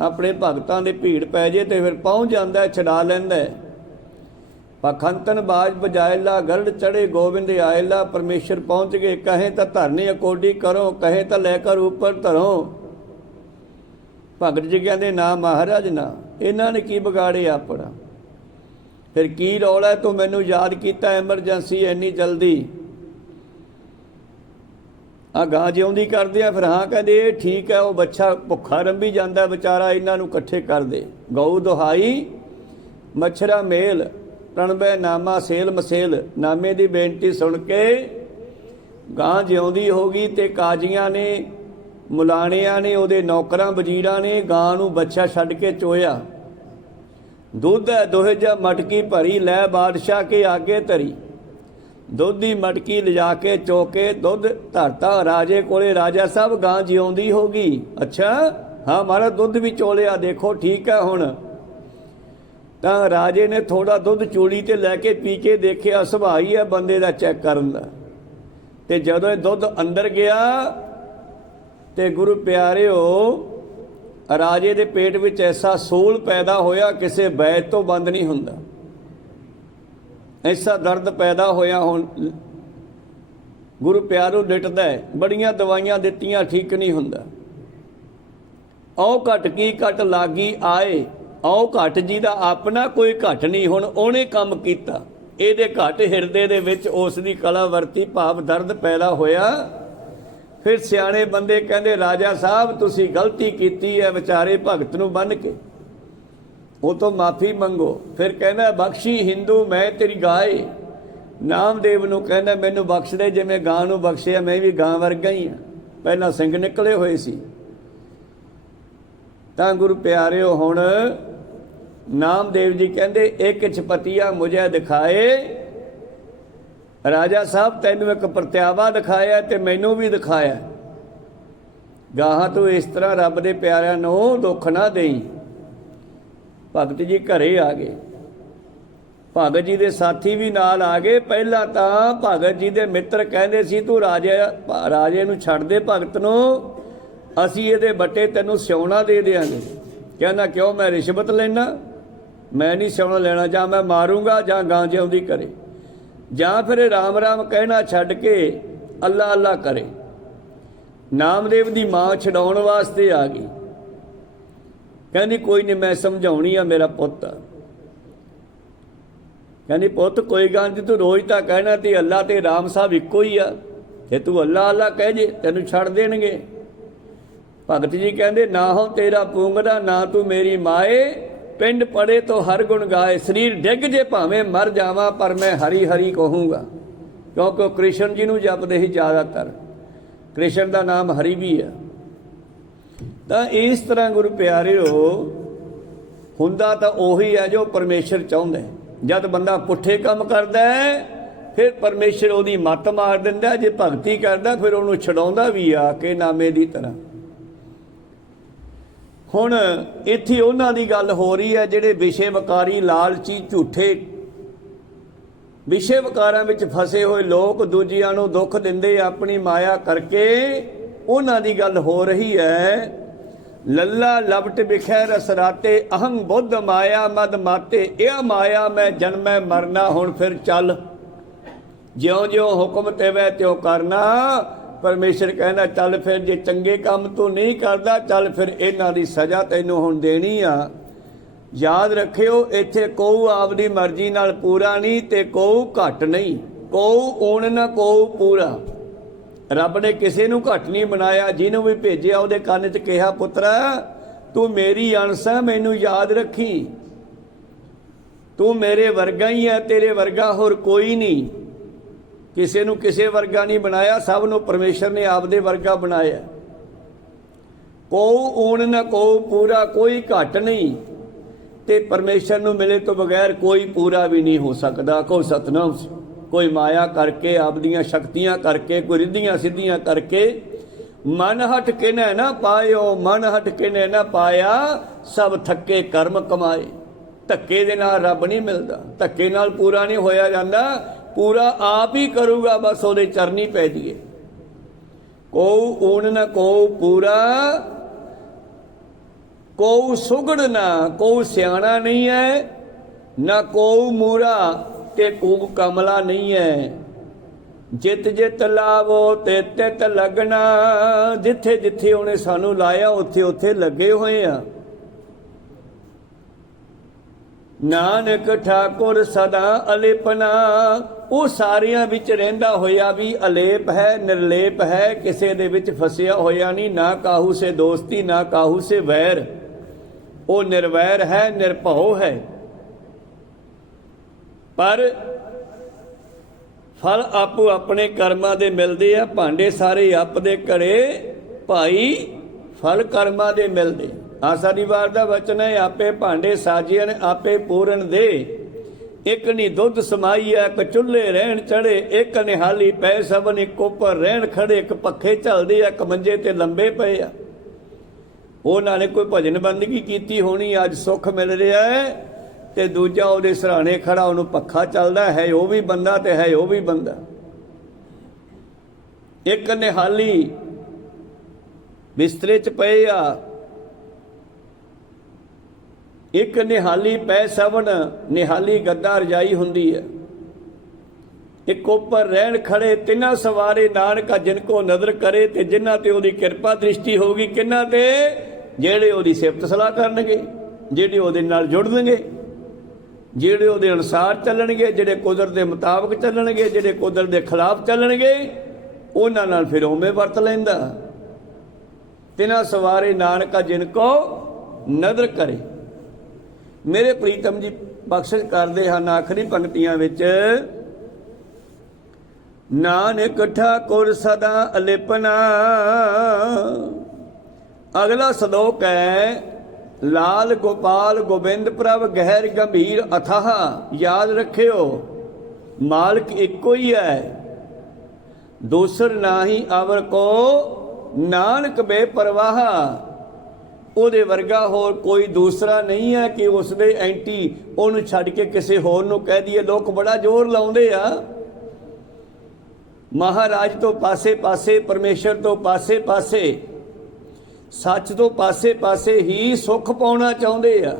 ਆਪਣੇ ਭਗਤਾਂ ਦੇ ਭੀੜ ਪੈ ਜੇ ਤੇ ਫਿਰ ਪਹੁੰਚ ਜਾਂਦਾ, ਛਡਾ ਲੈਂਦਾ। ਪਖੰਤਨ ਬਾਜ ਬਜਾਇਲਾ, ਗਰੜ ਚੜੇ ਗੋਬਿੰਦ ਆਇਲਾ। ਪਰਮੇਸ਼ਰ ਪਹੁੰਚ ਗਏ, ਕਹੇ ਤਾਂ ਧਰਨੀ ਅਕੋਡੀ ਕਰੋ, ਕਹੇ ਤਾਂ ਲੈ ਕਰ ਉੱਪਰ ਧਰੋ। ਭਗਤ ਜੀ ਕਹਿੰਦੇ ਨਾ ਮਹਾਰਾਜ ਨਾ, ਇਹਨਾਂ ਨੇ ਕੀ ਵਿਗਾੜਿਆ ਆਪਣਾ, ਫਿਰ ਕੀ ਰੌਲਾ ਤੂੰ ਮੈਨੂੰ ਯਾਦ ਕੀਤਾ ਐਮਰਜੈਂਸੀ ਇੰਨੀ ਜਲਦੀ। ਆ ਗਾਂ ਜਿਉਂਦੀ ਕਰਦੇ ਆ, ਫਿਰ ਹਾਂ ਕਹਿੰਦੇ ਇਹ ਠੀਕ ਹੈ, ਉਹ ਬੱਚਾ ਭੁੱਖਾ ਰੰਭੀ ਜਾਂਦਾ ਵਿਚਾਰਾ, ਇਹਨਾਂ ਨੂੰ ਇਕੱਠੇ ਕਰ ਦੇ। ਗਊ ਦੁਹਾਈ ਮੱਛਰਾ ਮੇਲ, ਪ੍ਰਣਬੈ ਨਾਮਾ ਸੇਲ ਮਸੇਲ। ਨਾਮੇ ਦੀ ਬੇਨਤੀ ਸੁਣ ਕੇ ਗਾਂ ਜਿਉਂਦੀ ਹੋ ਗਈ ਤੇ ਕਾਜ਼ੀਆਂ ਨੇ, ਮੁਲਾਣਿਆਂ ਨੇ, ਉਹਦੇ ਨੌਕਰਾਂ ਵਜ਼ੀਰਾਂ ਨੇ ਗਾਂ ਨੂੰ ਬੱਚਾ ਛੱਡ ਕੇ ਚੋਇਆ। ਦੁੱਧ ਹੈ ਦੋਹੇ ਜਾ ਮਟਕੀ ਭਰੀ, ਲੈ ਬਾਦਸ਼ਾਹ ਕੇ ਆਗੇ ਧਰੀ। ਦੁੱਧ ਦੀ ਮਟਕੀ ਲਿਜਾ ਕੇ ਚੋ ਕੇ ਦੁੱਧ ਧਰਤਾ ਰਾਜੇ ਕੋਲੇ। ਰਾਜਾ ਸਾਹਿਬ ਗਾਂ ਜਿਉਂਦੀ ਹੋ ਗਈ। ਅੱਛਾ ਹਾਂ ਮਾਰਾ ਦੁੱਧ ਵੀ ਚੋਲਿਆ, ਦੇਖੋ ਠੀਕ ਹੈ ਹੁਣ। ਤਾਂ ਰਾਜੇ ਨੇ ਥੋੜਾ ਦੁੱਧ ਚੂੜੀ ਤੇ ਲੈ ਕੇ ਪੀ ਕੇ ਦੇਖਿਆ, ਸੁਭਾਅ ਹੀ ਹੈ ਬੰਦੇ ਦਾ ਚੈੱਕ ਕਰਨ ਦਾ। ਤੇ ਜਦੋਂ ਇਹ ਦੁੱਧ ਅੰਦਰ ਗਿਆ ਤੇ ਗੁਰੂ ਪਿਆਰਿਓ ਰਾਜੇ ਦੇ ਪੇਟ ਵਿੱਚ ਐਸਾ ਸੂਲ ਪੈਦਾ ਹੋਇਆ, ਕਿਸੇ ਵੈਦ ਤੋਂ ਬੰਦ ਨਹੀਂ ਹੁੰਦਾ। ਐਸਾ ਦਰਦ ਪੈਦਾ ਹੋਇਆ, ਹੁਣ ਗੁਰੂ ਪਿਆਰੋ ਲਿਟਦਾ, ਬੜੀਆਂ ਦਵਾਈਆਂ ਦਿੱਤੀਆਂ, ਠੀਕ ਨਹੀਂ ਹੁੰਦਾ। ਔ ਘਟ ਕੀ ਘਟ ਲਾਗੀ ਆਏ, ਆਓ ਘਟ ਜੀ ਦਾ ਆਪਣਾ ਕੋਈ ਘਟ ਨਹੀਂ, ਹੁਣ ਉਹਨੇ ਕੰਮ ਕੀਤਾ, ਇਹਦੇ ਘਟ ਹਿਰਦੇ ਦੇ ਵਿੱਚ ਉਸ ਦੀ ਕਲਾ ਵਰਤੀ, ਭਾਵ ਦਰਦ ਪੈਦਾ ਹੋਇਆ। ਫਿਰ ਸਿਆਣੇ ਬੰਦੇ ਕਹਿੰਦੇ ਰਾਜਾ ਸਾਹਿਬ ਤੁਸੀਂ ਗਲਤੀ ਕੀਤੀ ਹੈ ਵਿਚਾਰੇ ਭਗਤ ਨੂੰ ਬੰਨ੍ਹ ਕੇ, ਉਹ ਤੋਂ ਮਾਫੀ ਮੰਗੋ। ਫਿਰ ਕਹਿੰਦਾ ਬਖਸ਼ੀ ਹਿੰਦੂ ਮੈਂ ਤੇਰੀ ਗਾਏ। ਨਾਮਦੇਵ ਨੂੰ ਕਹਿੰਦਾ ਮੈਨੂੰ ਬਖਸ਼ ਦੇ, ਜਿਵੇਂ ਗਾਂ ਨੂੰ ਬਖਸ਼ਿਆ ਮੈਂ ਵੀ ਗਾਂ ਵਰਗਾ ਹੀ ਹਾਂ, ਪਹਿਲਾਂ ਸਿੰਘ ਨਿਕਲੇ ਹੋਏ ਸੀ। ਤਾਂ ਗੁਰੂ ਪਿਆਰਿਓ ਹੁਣ ਨਾਮਦੇਵ ਜੀ ਕਹਿੰਦੇ ਇੱਕ ਚਪਤੀਆ ਮੁਝੇ ਦਿਖਾਏ। ਰਾਜਾ ਸਾਹਿਬ ਤੈਨੂੰ ਇੱਕ ਪ੍ਰਤਿਆਵਾ ਦਿਖਾਇਆ ਤੇ ਮੈਨੂੰ ਵੀ ਦਿਖਾਇਆ, ਗਾਹਾਂ ਤੂੰ ਇਸ ਤਰ੍ਹਾਂ ਰੱਬ ਦੇ ਪਿਆਰਿਆਂ ਨੂੰ ਦੁੱਖ ਨਾ ਦੇਈ। ਭਗਤ ਜੀ ਘਰੇ ਆ ਗਏ, ਭਗਤ ਜੀ ਦੇ ਸਾਥੀ ਵੀ ਨਾਲ ਆ ਗਏ। ਪਹਿਲਾਂ ਤਾਂ ਭਗਤ ਜੀ ਦੇ ਮਿੱਤਰ ਕਹਿੰਦੇ ਸੀ ਤੂੰ ਰਾਜੇ ਨੂੰ ਛੱਡ ਦੇ, ਭਗਤ ਨੂੰ ਅਸੀਂ ਇਹਦੇ ਬੱਟੇ ਤੈਨੂੰ ਸਿਉਣਾ ਦੇ ਦਿਆਂਗੇ। ਕਹਿੰਦਾ ਕਿਉਂ, ਮੈਂ ਰਿਸ਼ਵਤ ਲੈਣਾ, ਮੈਂ ਨਹੀਂ ਸਿਉਣਾ ਲੈਣਾ, ਜਾਂ ਮੈਂ ਮਾਰੂੰਗਾ ਜਾਂ ਗਾਂ ਜਿਉਂਦੀ ਕਰੇ, ਜਾਂ ਫਿਰ ਰਾਮ ਰਾਮ ਕਹਿਣਾ ਛੱਡ ਕੇ ਅੱਲਾ ਅੱਲਾ ਕਰੇ। ਨਾਮਦੇਵ ਦੀ ਮਾਂ ਛਡਾਉਣ ਵਾਸਤੇ ਆ ਗਈ, ਕਹਿੰਦੀ ਕੋਈ ਨਹੀਂ ਮੈਂ ਸਮਝਾਉਣੀ ਆ ਮੇਰਾ ਪੁੱਤ। ਕਹਿੰਦੀ ਪੁੱਤ ਕੋਈ ਗੱਲ ਨਹੀਂ, ਤੂੰ ਰੋਜ਼ ਤਾਂ ਕਹਿਣਾ ਤੇ ਅੱਲਾ ਤੇ ਰਾਮ ਸਾਹਿਬ ਇੱਕੋ ਹੀ ਆ, ਤੇ ਤੂੰ ਅੱਲਾ ਅੱਲਾ ਕਹਿ ਜੇ ਤੈਨੂੰ ਛੱਡ ਦੇਣਗੇ। ਭਗਤ ਜੀ ਕਹਿੰਦੇ ਨਾ ਹੋ ਤੇਰਾ ਪੂੰਗਦਾ ਨਾ ਤੂੰ ਮੇਰੀ ਮਾਏ, ਪਿੰਡ ਪੜੇ ਤੋਂ ਹਰ ਗੁਣ ਗਾਏ। ਸਰੀਰ ਡਿੱਗ ਜੇ ਭਾਵੇਂ ਮਰ ਜਾਵਾਂ ਪਰ ਮੈਂ ਹਰੀ ਹਰੀ ਕਹੂੰਗਾ, ਕਿਉਂਕਿ ਉਹ ਕ੍ਰਿਸ਼ਨ ਜੀ ਨੂੰ ਜਪਦੇ ਹੀ ਜ਼ਿਆਦਾਤਰ, ਕ੍ਰਿਸ਼ਨ ਦਾ ਨਾਮ ਹਰੀ ਵੀ ਆ। ਤਾਂ ਇਸ ਤਰ੍ਹਾਂ ਗੁਰੂ ਪਿਆਰਿਓ ਹੁੰਦਾ ਤਾਂ ਉਹੀ ਹੈ ਜੋ ਪਰਮੇਸ਼ਰ ਚਾਹੁੰਦਾ। ਜਦ ਬੰਦਾ ਪੁੱਠੇ ਕੰਮ ਕਰਦਾ ਹੈ ਫਿਰ ਪਰਮੇਸ਼ਰ ਉਹਦੀ ਮੱਤ ਮਾਰ ਦਿੰਦਾ, ਜੇ ਭਗਤੀ ਕਰਦਾ ਫਿਰ ਉਹਨੂੰ ਛਡਾਉਂਦਾ ਵੀ ਆ ਕੇ ਨਾਮੇ ਦੀ ਤਰ੍ਹਾਂ। ਹੁਣ ਇੱਥੇ ਉਹਨਾਂ ਦੀ ਗੱਲ ਹੋ ਰਹੀ ਹੈ ਜਿਹੜੇ ਵਿਸ਼ੇ ਵਕਾਰੀ, ਲਾਲਚੀ, ਝੂਠੇ ਵਿਸ਼ੇ ਵਕਾਰਾਂ ਵਿੱਚ ਫਸੇ ਹੋਏ ਲੋਕ, ਦੂਜਿਆਂ ਨੂੰ ਦੁੱਖ ਦਿੰਦੇ ਆਪਣੀ ਮਾਇਆ ਕਰਕੇ, ਉਹਨਾਂ ਦੀ ਗੱਲ ਹੋ ਰਹੀ ਹੈ। ਲੱਲਾ ਲਪਟ ਵਿਖੈ ਰਸ ਰਾਤੇ, ਅਹੰ ਬੁੱਧ ਮਾਇਆ ਮਦ ਮਾਤੇ। ਇਹ ਮਾਇਆ ਮੈਂ ਜਨਮੈ ਮਰਨਾ, ਹੁਣ ਫਿਰ ਚੱਲ ਜਿਉਂ ਜਿਉਂ ਹੁਕਮ ਤੇਵੈ ਤਿਉਂ ਕਰਨਾ। ਪਰਮੇਸ਼ਰ ਕਹਿੰਦਾ ਚੱਲ ਫਿਰ, ਜੇ ਚੰਗੇ ਕੰਮ ਤੂੰ ਨਹੀਂ ਕਰਦਾ ਚੱਲ ਫਿਰ ਇਹਨਾਂ ਦੀ ਸਜ਼ਾ ਤੈਨੂੰ ਹੁਣ ਦੇਣੀ ਆ। ਯਾਦ ਰੱਖਿਓ ਇੱਥੇ ਕੋਊ ਆਪਦੀ ਮਰਜ਼ੀ ਨਾਲ ਪੂਰਾ ਨਹੀਂ ਤੇ ਕੋਊ ਘੱਟ ਨਹੀਂ, ਕੋਊ ਊਣ ਨਾ ਕੋਊ ਪੂਰਾ। ਰੱਬ ਨੇ ਕਿਸੇ ਨੂੰ ਘੱਟ ਨਹੀਂ ਬਣਾਇਆ, ਜਿਹਨੂੰ ਵੀ ਭੇਜਿਆ ਉਹਦੇ ਕੰਨ 'ਚ ਕਿਹਾ ਪੁੱਤਰਾ ਤੂੰ ਮੇਰੀ ਅੰਸ਼ ਹੈ, ਮੈਨੂੰ ਯਾਦ ਰੱਖੀ, ਤੂੰ ਮੇਰੇ ਵਰਗਾ ਹੀ ਹੈ, ਤੇਰੇ ਵਰਗਾ ਹੋਰ ਕੋਈ ਨਹੀਂ। ਕਿਸੇ ਨੂੰ ਕਿਸੇ ਵਰਗਾ ਨਹੀਂ ਬਣਾਇਆ, ਸਭ ਨੂੰ ਪਰਮੇਸ਼ਰ ਨੇ ਆਪਦੇ ਵਰਗਾ ਬਣਾਇਆ। ਕੋਊ ਊਣ ਨਾ ਕੋਊ ਪੂਰਾ, ਕੋਈ ਘੱਟ ਨਹੀਂ ਤੇ ਪਰਮੇਸ਼ਰ ਨੂੰ ਮਿਲੇ ਤੋਂ ਬਗੈਰ ਕੋਈ ਪੂਰਾ ਵੀ ਨਹੀਂ ਹੋ ਸਕਦਾ। ਕੋ ਸਤਨਾਮ। ਕੋਈ ਮਾਇਆ ਕਰਕੇ, ਆਪਦੀਆਂ ਸ਼ਕਤੀਆਂ ਕਰਕੇ, ਕੋਈ ਰਿੱਧੀਆਂ ਸਿੱਧੀਆਂ ਕਰਕੇ, ਮਨ ਹਟ ਕੇ ਨਾ ਪਾਇਓ, ਮਨ ਹਟ ਕੇ ਨਾ ਪਾਇਆ, ਸਭ ਥੱਕੇ ਕਰਮ ਕਮਾਏ। ਧੱਕੇ ਦੇ ਨਾਲ ਰੱਬ ਨਹੀਂ ਮਿਲਦਾ, ਧੱਕੇ ਨਾਲ ਪੂਰਾ ਨਹੀਂ ਹੋਇਆ ਜਾਂਦਾ, ਪੂਰਾ ਆਪ ਹੀ ਕਰੂਗਾ, ਬਸ ਉਹਦੇ ਚਰਨੀ ਪੈ ਜਾਈਏ। ਕੋਊ ਊਣ ਨਾ ਕੋਊ ਪੂਰਾ, ਕੋਊ ਸੁਗੜ ਨਾ, ਕੋਊ ਸਿਆਣਾ ਨਹੀਂ ਹੈ, ਨਾ ਕੋਊ ਮੂਰਾ ਤੇ ਕੋਊ ਕਮਲਾ ਨਹੀਂ ਹੈ। ਜਿੱਤ ਜਿੱਤ ਲਾਵੋ ਤੇ ਤਿੱਤ ਲੱਗਣਾ, ਜਿੱਥੇ ਜਿੱਥੇ ਉਹਨੇ ਸਾਨੂੰ ਲਾਇਆ ਉੱਥੇ ਉੱਥੇ ਲੱਗੇ ਹੋਏ ਆ। ਨਾਨਕ ਠਾਕੁਰ ਸਦਾ ਅਲੇਪਨਾ, ਉਹ ਸਾਰਿਆਂ ਵਿੱਚ ਰਹਿੰਦਾ ਹੋਇਆ ਵੀ ਅਲੇਪ ਹੈ, ਨਿਰਲੇਪ ਹੈ, ਕਿਸੇ ਦੇ ਵਿੱਚ ਫਸਿਆ ਹੋਇਆ ਨਹੀਂ। ਨਾ ਕਾਹੂ ਸੇ ਦੋਸਤੀ ਨਾ ਕਾਹੂ ਸੇ ਵੈਰ, ਉਹ ਨਿਰਵੈਰ ਹੈ, ਨਿਰਭਉ ਹੈ। ਪਰ ਫਲ ਆਪੋ ਆਪਣੇ ਕਰਮਾਂ ਦੇ ਮਿਲਦੇ ਆ, ਭਾਂਡੇ ਸਾਰੇ ਆਪਦੇ ਘੜੇ ਭਾਈ ਫਲ ਕਰਮਾਂ ਦੇ ਮਿਲਦੇ। ਆਸਾ ਦੀ ਵਾਰ ਦਾ ਵਚਨ ਹੈ, ਆਪੇ ਭਾਂਡੇ ਸਾਜੀਆਂ ਨੇ ਆਪੇ ਪੂਰਨ ਦੇ। ਇੱਕ ਨੀ ਦੁੱਧ ਸਮਾਈ ਹੈ, ਇੱਕ ਚੁੱਲ੍ਹੇ ਰਹਿਣ ਚੜੇ, ਇੱਕ ਨਿਹਾਲੀ ਪੈ ਸਭਨ, ਇੱਕ ਉੱਪਰ ਰਹਿਣ ਖੜੇ, ਇੱਕ ਪੱਖੇ ਝਲਦੇ ਆ, ਇੱਕ ਮੰਜੇ ਤੇ ਲੰਬੇ ਪਏ ਆ। ਉਹਨਾਂ ਨੇ ਕੋਈ ਭਜਨ ਬੰਦਗੀ ਕੀਤੀ ਹੋਣੀ, ਅੱਜ ਸੁੱਖ ਮਿਲ ਰਿਹਾ ਹੈ, ਤੇ ਦੂਜਾ ਉਹਦੇ ਸਰਾਣੇ ਖੜਾ, ਉਹਨੂੰ ਪੱਖਾ ਚੱਲਦਾ ਹੈ, ਉਹ ਵੀ ਬੰਦਾ ਤੇ ਹੈ ਉਹ ਵੀ ਬੰਦਾ। ਇੱਕ ਨਿਹਾਲੀ ਬਿਸਤਰੇ 'ਚ ਪਏ ਆ, ਇੱਕ ਨਿਹਾਲੀ ਪੈ ਸਵਨ, ਨਿਹਾਲੀ ਗੱਦਾ ਰਜਾਈ ਹੁੰਦੀ ਹੈ। ਇੱਕ ਉੱਪਰ ਰਹਿਣ ਖੜੇ, ਤਿੰਨਾਂ ਸਵਾਰੇ ਨਾਨਕਾ ਜਿਨ ਕੋ ਨਜ਼ਰ ਕਰੇ, ਤੇ ਜਿਨ੍ਹਾਂ ਤੇ ਉਹਦੀ ਕਿਰਪਾ ਦ੍ਰਿਸ਼ਟੀ ਹੋਗੀ, ਕਿਹਨਾਂ ਤੇ? ਜਿਹੜੇ ਉਹਦੀ ਸਿਫਤ ਸਲਾਹ ਕਰਨਗੇ। ਜਿਹੜੇ ਉਹਦੇ ਨਾਲ ਜੁੜਨਗੇ, ਜਿਹੜੇ ਉਹਦੇ ਅਨੁਸਾਰ ਚੱਲਣਗੇ, ਜਿਹੜੇ ਕੁਦਰਤ ਦੇ ਮੁਤਾਬਕ ਚੱਲਣਗੇ, ਜਿਹੜੇ ਕੁਦਰਤ ਦੇ ਖਿਲਾਫ ਚੱਲਣਗੇ, ਉਹਨਾਂ ਨਾਲ ਫਿਰ ਉਵੇਂ ਵਰਤ ਲੈਂਦਾ। ਤਿਨਾ ਸਵਾਰੇ ਨਾਨਕਾ ਜਿਨ ਕੋ ਨਦਰ ਕਰੇ। ਮੇਰੇ ਪ੍ਰੀਤਮ ਜੀ ਬਖਸ਼ਿਸ਼ ਕਰਦੇ ਹਨ ਆਖਰੀ ਪੰਕਤੀਆਂ ਵਿੱਚ, ਨਾਨਕ ਠਾਕੁਰ ਸਦਾ ਅਲਿਪਨਾ। ਅਗਲਾ ਸਲੋਕ ਹੈ, ਲਾਲ ਗੋਪਾਲ ਗੋਬਿੰਦ ਪ੍ਰਭ ਗਹਿਰ ਗੰਭੀਰ ਅਥਾਹ। ਯਾਦ ਰੱਖਿਓ ਮਾਲਕ ਇੱਕੋ ਹੀ ਹੈ, ਦੂਸਰ ਨਾਹੀ ਅਵਰ ਕੋ ਨਾਨਕ ਬੇਪਰਵਾਹ। ਉਹਦੇ ਵਰਗਾ ਹੋਰ ਕੋਈ ਦੂਸਰਾ ਨਹੀਂ ਹੈ ਕਿ ਉਸ ਦੇ ਐਂਟੀ ਉਹਨੂੰ ਛੱਡ ਕੇ ਕਿਸੇ ਹੋਰ ਨੂੰ ਕਹਿ ਦਈਏ। ਲੋਕ ਬੜਾ ਜ਼ੋਰ ਲਾਉਂਦੇ ਆ, ਮਹਾਰਾਜ ਤੋਂ ਪਾਸੇ ਪਾਸੇ, ਪਰਮੇਸ਼ਰ ਤੋਂ ਪਾਸੇ ਪਾਸੇ, ਸੱਚ ਤੋਂ ਪਾਸੇ ਪਾਸੇ ਹੀ ਸੁੱਖ ਪਾਉਣਾ ਚਾਹੁੰਦੇ ਆ।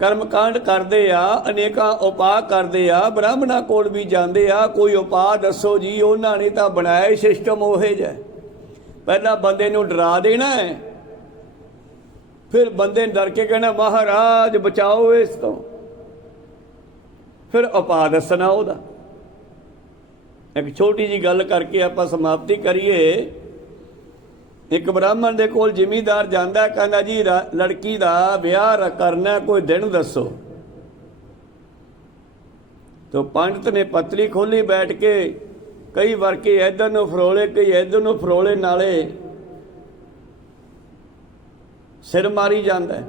ਕਰਮਕਾਂਡ ਕਰਦੇ ਆ, ਅਨੇਕਾਂ ਉਪਾਅ ਕਰਦੇ ਆ, ਬ੍ਰਾਹਮਣਾਂ ਕੋਲ ਵੀ ਜਾਂਦੇ ਆ, ਕੋਈ ਉਪਾਅ ਦੱਸੋ ਜੀ। ਉਹਨਾਂ ਨੇ ਤਾਂ ਬਣਾਇਆ ਸਿਸਟਮ ਉਹੇ ਜਿਹਾ, ਪਹਿਲਾਂ ਬੰਦੇ ਨੂੰ ਡਰਾ ਦੇਣਾ ਹੈ, ਫਿਰ ਬੰਦੇ ਡਰ ਕੇ ਕਹਿਣਾ ਮਹਾਰਾਜ ਬਚਾਓ ਇਸ ਤੋਂ, ਫਿਰ ਉਪਾਅ ਦੱਸਣਾ ਉਹਦਾ। ਇੱਕ ਛੋਟੀ ਜੀ ਗੱਲ ਕਰਕੇ ਆਪਾਂ ਸਮਾਪਤੀ ਕਰੀਏ। ਇੱਕ ਬ੍ਰਾਹਮਣ ਦੇ ਕੋਲ ਜ਼ਿਮੀਂਦਾਰ ਜਾਂਦਾ, ਕਹਿੰਦਾ ਜੀ ਲੜਕੀ ਦਾ ਵਿਆਹ ਕਰਨਾ, ਕੋਈ ਦਿਨ ਦੱਸੋ। ਤੋ ਪੰਡਤ ਨੇ ਪਤਲੀ ਖੋਲੀ ਬੈਠ ਕੇ, ਕਈ ਵਾਰ ਕੇ ਇੱਧਰ ਨੂੰ ਫਰੋਲੇ, ਕਈ ਇੱਧਰ ਨੂੰ ਫਰੋਲੇ, ਨਾਲੇ ਸਿਰ ਮਾਰੀ ਜਾਂਦਾ,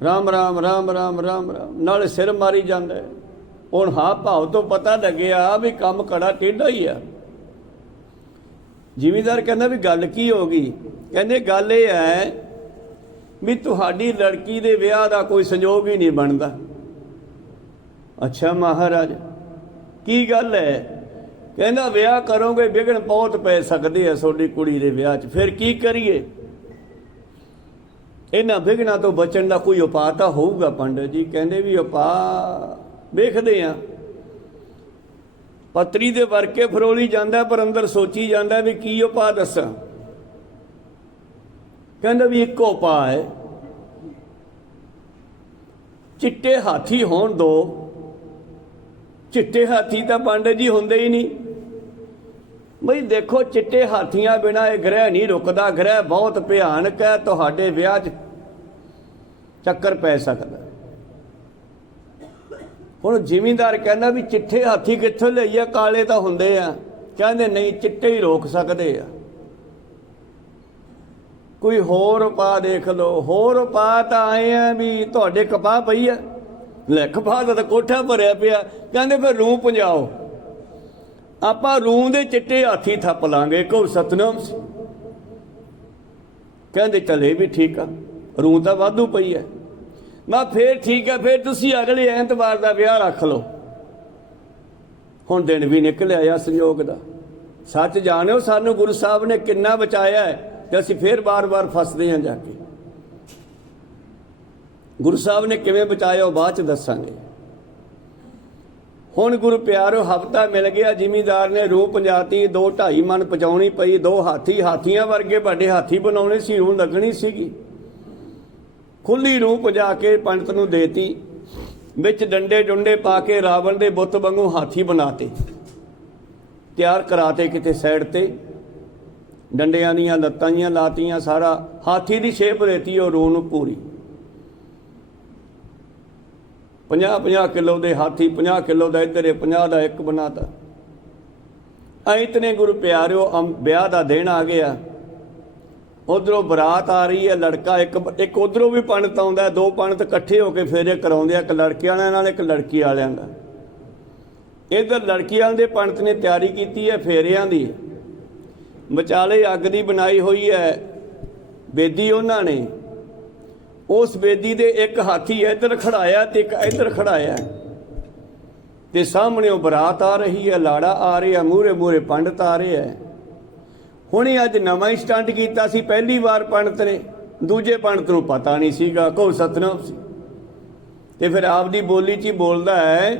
ਰਾਮ ਰਾਮ ਰਾਮ ਰਾਮ ਰਾਮ ਰਾਮ, ਨਾਲੇ ਸਿਰ ਮਾਰੀ ਜਾਂਦਾ। ਹੁਣ ਹਾਂ ਭਾਵ ਤੋਂ ਪਤਾ ਲੱਗਿਆ ਵੀ ਕੰਮ ਕੜਾ ਟੇਢਾ ਹੀ ਆ। ਜ਼ਿਮੀਂਦਾਰ ਕਹਿੰਦਾ ਵੀ ਗੱਲ ਕੀ ਹੋ ਗਈ? ਕਹਿੰਦੇ ਗੱਲ ਇਹ ਹੈ ਵੀ ਤੁਹਾਡੀ ਲੜਕੀ ਦੇ ਵਿਆਹ ਦਾ ਕੋਈ ਸੰਜੋਗ ਹੀ ਨਹੀਂ ਬਣਦਾ। ਅੱਛਾ ਮਹਾਰਾਜ ਕੀ ਗੱਲ ਹੈ? ਕਹਿੰਦਾ ਵਿਆਹ ਕਰੋਗੇ ਵਿਘਨ ਬਹੁਤ ਪੈ ਸਕਦੇ ਆ ਤੁਹਾਡੀ ਕੁੜੀ ਦੇ ਵਿਆਹ 'ਚ, ਫਿਰ ਕੀ ਕਰੀਏ? ਇਹਨਾਂ ਵਿਘਨਾਂ ਤੋਂ ਬਚਣ ਦਾ ਕੋਈ ਉਪਾਅ ਤਾਂ ਹੋਊਗਾ ਪੰਡਤ ਜੀ। ਕਹਿੰਦੇ ਵੀ ਉਪਾਅ ਵੇਖਦੇ ਆ। ਪੱਤਰੀ ਦੇ ਵਰਕੇ ਫਰੋਲੀ ਜਾਂਦਾ, ਪਰ ਅੰਦਰ ਸੋਚੀ ਜਾਂਦਾ ਵੀ ਕੀ ਉਪਾਅ ਦੱਸਾਂ। ਕਹਿੰਦਾ ਵੀ ਇੱਕੋ ਉਪਾਅ ਹੈ, ਚਿੱਟੇ ਹਾਥੀ ਹੋਣ ਦੋ। ਚਿੱਟੇ ਹਾਥੀ ਤਾਂ ਪੰਡਤ ਜੀ ਹੁੰਦੇ ਹੀ ਨਹੀਂ ਬਈ। ਦੇਖੋ ਚਿੱਟੇ ਹਾਥੀਆਂ ਬਿਨਾਂ ਇਹ ਗ੍ਰਹਿ ਨਹੀਂ ਰੁਕਦਾ, ਗ੍ਰਹਿ ਬਹੁਤ ਭਿਆਨਕ ਹੈ, ਤੁਹਾਡੇ ਵਿਆਹ 'ਚ ਚੱਕਰ ਪੈ ਸਕਦਾ। ਹੁਣ ਜ਼ਿਮੀਂਦਾਰ ਕਹਿੰਦਾ ਵੀ ਚਿੱਟੇ ਹਾਥੀ ਕਿੱਥੋਂ ਲਈਏ, ਕਾਲੇ ਤਾਂ ਹੁੰਦੇ ਆ। ਕਹਿੰਦੇ ਨਹੀਂ, ਚਿੱਟੇ ਹੀ ਰੋਕ ਸਕਦੇ ਆ। ਕੋਈ ਹੋਰ ਉਪਾਅ ਦੇਖ ਲਓ। ਹੋਰ ਉਪਾਅ ਤਾਂ ਆਏ ਆ ਵੀ ਤੁਹਾਡੇ ਕਪਾਹ ਪਈ ਆ, ਲੈ ਕਪਾਹ ਦਾ ਤਾਂ ਕੋਠਾ ਭਰਿਆ ਪਿਆ। ਕਹਿੰਦੇ ਫਿਰ ਰੂੰ ਪੁੰਜਾਓ, ਆਪਾਂ ਰੂੰ ਦੇ ਚਿੱਟੇ ਹਾਥੀ ਥੱਪ ਲਾਂਗੇ। ਕਹੋ ਸਤਨਾਮ ਸੀ। ਕਹਿੰਦੇ ਚਲੇ ਵੀ ਠੀਕ ਆ, ਰੂੰ ਤਾਂ ਵਾਧੂ ਪਈ ਹੈ। ਮੈਂ ਫੇਰ ਠੀਕ ਹੈ, ਫਿਰ ਤੁਸੀਂ ਅਗਲੇ ਐਤਵਾਰ ਦਾ ਵਿਆਹ ਰੱਖ ਲਓ। ਹੁਣ ਦਿਨ ਵੀ ਨਿਕਲ ਆਇਆ ਸੰਯੋਗ ਦਾ। ਸੱਚ ਜਾਣਿਓ ਸਾਨੂੰ ਗੁਰੂ ਸਾਹਿਬ ਨੇ ਕਿੰਨਾ ਬਚਾਇਆ ਹੈ, ਤੇ ਅਸੀਂ ਫੇਰ ਬਾਰ-ਬਾਰ ਫਸਦੇ ਹਾਂ ਜਾ ਕੇ। ਗੁਰੂ ਸਾਹਿਬ ਨੇ ਕਿਵੇਂ ਬਚਾਇਆ ਉਹ ਬਾਅਦ 'ਚ ਦੱਸਾਂਗੇ। ਹੁਣ ਗੁਰੂ ਪਿਆਰੋ ਹਫ਼ਤਾ ਮਿਲ ਗਿਆ, ਜ਼ਿਮੀਂਦਾਰ ਨੇ ਰੂਹ ਪੰਜਾਤੀ, 2-2.5 ਮਣ ਪਹੁੰਚਾਉਣੀ ਪਈ। 2 ਹਾਥੀ, ਹਾਥੀਆਂ ਵਰਗੇ ਵੱਡੇ ਹਾਥੀ ਬਣਾਉਣੇ ਸੀ, ਰੂਹ ਲੱਗਣੀ ਸੀਗੀ। ਖੁੱਲੀ ਰੂਹ ਪੁਜਾ ਕੇ ਪੰਡਤ ਨੂੰ ਦੇਤੀ, ਵਿੱਚ ਡੰਡੇ ਡੁੰਡੇ ਪਾ ਕੇ ਰਾਵਣ ਦੇ ਬੁੱਤ ਵਾਂਗੂ ਹਾਥੀ ਬਣਾਤੇ, ਤਿਆਰ ਕਰਾਤੇ ਕਿਤੇ ਸਾਈਡ ਤੇ, ਡੰਡਿਆਂ ਦੀਆਂ ਲੱਤਾਂ ਜੀਆਂ ਲਾਤੀਆਂ, ਸਾਰਾ ਹਾਥੀ ਦੀ ਸ਼ੇਪ ਦੇਤੀ ਉਹ ਰੂਹ ਨੂੰ ਪੂਰੀ। 50-50 ਕਿਲੋ ਦੇ ਹਾਥੀ, 50 ਕਿਲੋ ਦਾ ਇੱਧਰ, 50 ਦਾ ਇੱਕ ਬਣਾਤਾ। ਇਤਨੇ ਗੁਰੂ ਪਿਆਰਿਓ ਵਿਆਹ ਦਾ ਦਿਨ ਆ ਗਿਆ। ਉਧਰੋਂ ਬਰਾਤ ਆ ਰਹੀ ਹੈ, ਲੜਕਾ ਇੱਕ ਉਧਰੋਂ ਵੀ ਪੰਡਤ ਆਉਂਦਾ। 2 ਪੰਡਤ ਇਕੱਠੇ ਹੋ ਕੇ ਫੇਰੇ ਕਰਾਉਂਦੇ ਆ, ਇੱਕ ਲੜਕੇ ਵਾਲਿਆਂ ਨਾਲ, ਇੱਕ ਲੜਕੀ ਵਾਲਿਆਂ ਦਾ। ਇੱਧਰ ਲੜਕੀ ਵਾਲਿਆਂ ਦੇ ਪੰਡਤ ਨੇ ਤਿਆਰੀ ਕੀਤੀ ਹੈ ਫੇਰਿਆਂ ਦੀ। ਵਿਚਾਲੇ ਅੱਗ ਦੀ ਬਣਾਈ ਹੋਈ ਹੈ ਬੇਦੀ ਉਹਨਾਂ ਨੇ। ਉਸ ਬੇਦੀ ਦੇ ਇੱਕ ਹਾਥੀ ਇੱਧਰ ਖੜਾਇਆ ਤੇ ਇੱਕ ਇੱਧਰ ਖੜਾਇਆ, ਤੇ ਸਾਹਮਣੇ ਉਹ ਬਰਾਤ ਆ ਰਹੀ ਹੈ, ਲਾੜਾ ਆ ਰਿਹਾ, ਮੂਹਰੇ ਮੂਹਰੇ ਪੰਡਤ ਆ ਰਿਹਾ ਹੈ। ਹੁਣੇ ਅੱਜ ਨਵਾਂ ਹੀ ਸਟੰਟ ਕੀਤਾ ਸੀ, ਪਹਿਲੀ ਵਾਰ ਪੰਡਤ ਨੇ, ਦੂਜੇ ਪੰਡਤ ਨੂੰ ਪਤਾ ਨਹੀਂ ਸੀਗਾ। ਕਹੋ ਸਤਨਾਮ ਸੀ। ਤੇ ਫਿਰ ਆਪਦੀ ਬੋਲੀ 'ਚ ਹੀ ਬੋਲਦਾ ਹੈ,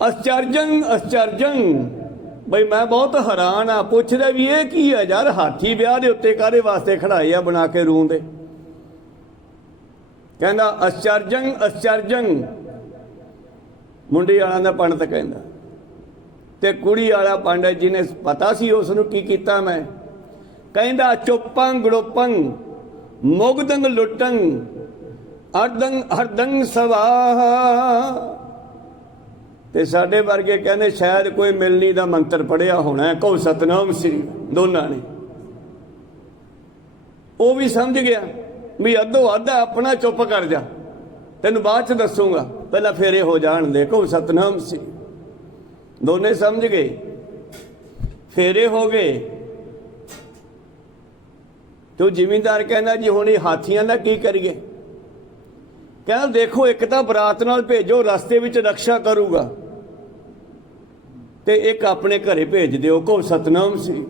ਅਸਚਰਜੰ ਅਸਚਰਜੰ ਬਈ ਮੈਂ ਬਹੁਤ ਹੈਰਾਨ ਆ, ਪੁੱਛਦਾ ਵੀ ਇਹ ਕੀ ਹੈ ਯਾਰ, ਹਾਥੀ ਵਿਆਹ ਦੇ ਉੱਤੇ ਕਾਹਦੇ ਵਾਸਤੇ ਖੜਾਏ ਆ ਬਣਾ ਕੇ ਰੂੰ ਦੇ। ਕਹਿੰਦਾ ਅਚਰਜੰ ਅਚਰਜੰ, ਮੁੰਡੇ ਵਾਲਿਆਂ ਦਾ ਪੰਡਤ ਕਹਿੰਦਾ। ਤੇ ਕੁੜੀ ਵਾਲਾ ਪੰਡਤ ਜੀ ਨੇ ਪਤਾ ਸੀ ਉਸ ਨੂੰ ਕੀ ਕੀਤਾ ਮੈਂ, ਕਹਿੰਦਾ ਚੁੱਪੰ ਗੜੋਪੰ ਮੁਗਦੰਗ ਲੁੱਟੰ ਅਰਦੰ ਹਰਦੰ ਸਵਾਹ। ਤੇ ਸਾਡੇ ਵਰਗੇ ਕਹਿੰਦੇ ਸ਼ਾਇਦ ਕੋਈ ਮਿਲਣੀ ਦਾ ਮੰਤਰ ਪੜਿਆ ਹੋਣਾ, ਕਹੋ ਸਤਨਾਮ ਸ੍ਰੀ, ਦੋਨਾਂ ਨੇ। ਉਹ ਵੀ ਸਮਝ ਗਿਆ ਵੀ ਅੱਧੋ ਅੱਧ ਆਪਣਾ, ਚੁੱਪ ਕਰ ਜਾ, ਤੈਨੂੰ ਬਾਅਦ ਚ ਦੱਸੂਗਾ, ਪਹਿਲਾਂ ਫੇਰੇ ਹੋ ਜਾਣ ਦੇ, ਕਹੋ ਸਤਨਾਮ ਸ੍ਰੀ। ਦੋਨੇ ਸਮਝ ਗਏ, ਫੇਰੇ ਹੋ ਗਏ। ਤੇ ਉਹ ਜ਼ਿਮੀਂਦਾਰ ਕਹਿੰਦਾ ਜੀ ਹੁਣ ਇਹ ਹਾਥੀਆਂ ਦਾ ਕੀ ਕਰੀਏ? ਕਹਿੰਦਾ ਦੇਖੋ, ਇੱਕ ਤਾਂ ਬਰਾਤ ਨਾਲ ਭੇਜੋ, ਰਸਤੇ ਵਿੱਚ ਰਕਸ਼ਾ ਕਰੂਗਾ, ਤੇ ਇੱਕ ਆਪਣੇ ਘਰੇ ਭੇਜ ਦਿਓ, ਕਹੋ ਸਤਨਾਮ ਸ੍ਰੀ।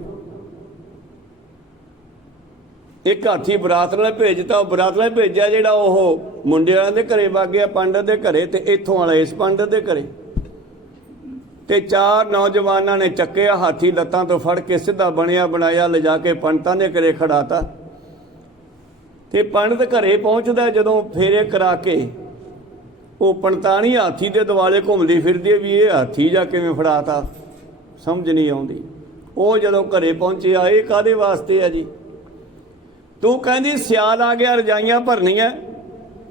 ਇੱਕ ਹਾਥੀ ਬਰਾਤ ਨਾਲ ਭੇਜਤਾ, ਉਹ ਬਰਾਤ ਨਾਲ ਭੇਜਿਆ ਜਿਹੜਾ ਉਹ ਮੁੰਡੇ ਵਾਲਿਆਂ ਦੇ ਘਰੇ ਵਗ ਗਿਆ, ਪੰਡਤ ਦੇ ਘਰੇ, ਤੇ ਇੱਥੋਂ ਵਾਲਾ ਇਸ ਪੰਡਤ ਦੇ ਘਰੇ। ਤੇ ਚਾਰ ਨੌਜਵਾਨਾਂ ਨੇ ਚੱਕਿਆ ਹਾਥੀ, ਲੱਤਾਂ ਤੋਂ ਫੜ ਕੇ ਸਿੱਧਾ ਬਣਿਆ ਬਣਾਇਆ ਲਿਜਾ ਕੇ ਪੰਡਤਾਂ ਦੇ ਘਰੇ ਖੜਾਤਾ। ਤੇ ਪੰਡਤ ਘਰੇ ਪਹੁੰਚਦਾ, ਜਦੋਂ ਫੇਰੇ ਕਰਾ ਕੇ ਉਹ ਪੰਡਤਾਣੀ ਹਾਥੀ ਦੇ ਦੁਆਲੇ ਘੁੰਮਦੀ ਫਿਰਦੀ ਵੀ ਇਹ ਹਾਥੀ ਜਾਂ ਕਿਵੇਂ ਫੜਾਤਾ, ਸਮਝ ਨਹੀਂ ਆਉਂਦੀ। ਉਹ ਜਦੋਂ ਘਰੇ ਪਹੁੰਚਿਆ, ਇਹ ਕਾਹਦੇ ਵਾਸਤੇ ਆ ਜੀ? ਤੂੰ ਕਹਿੰਦੀ ਸਿਆਲ ਆ ਗਿਆ, ਰਜਾਈਆਂ ਭਰਨੀਆਂ,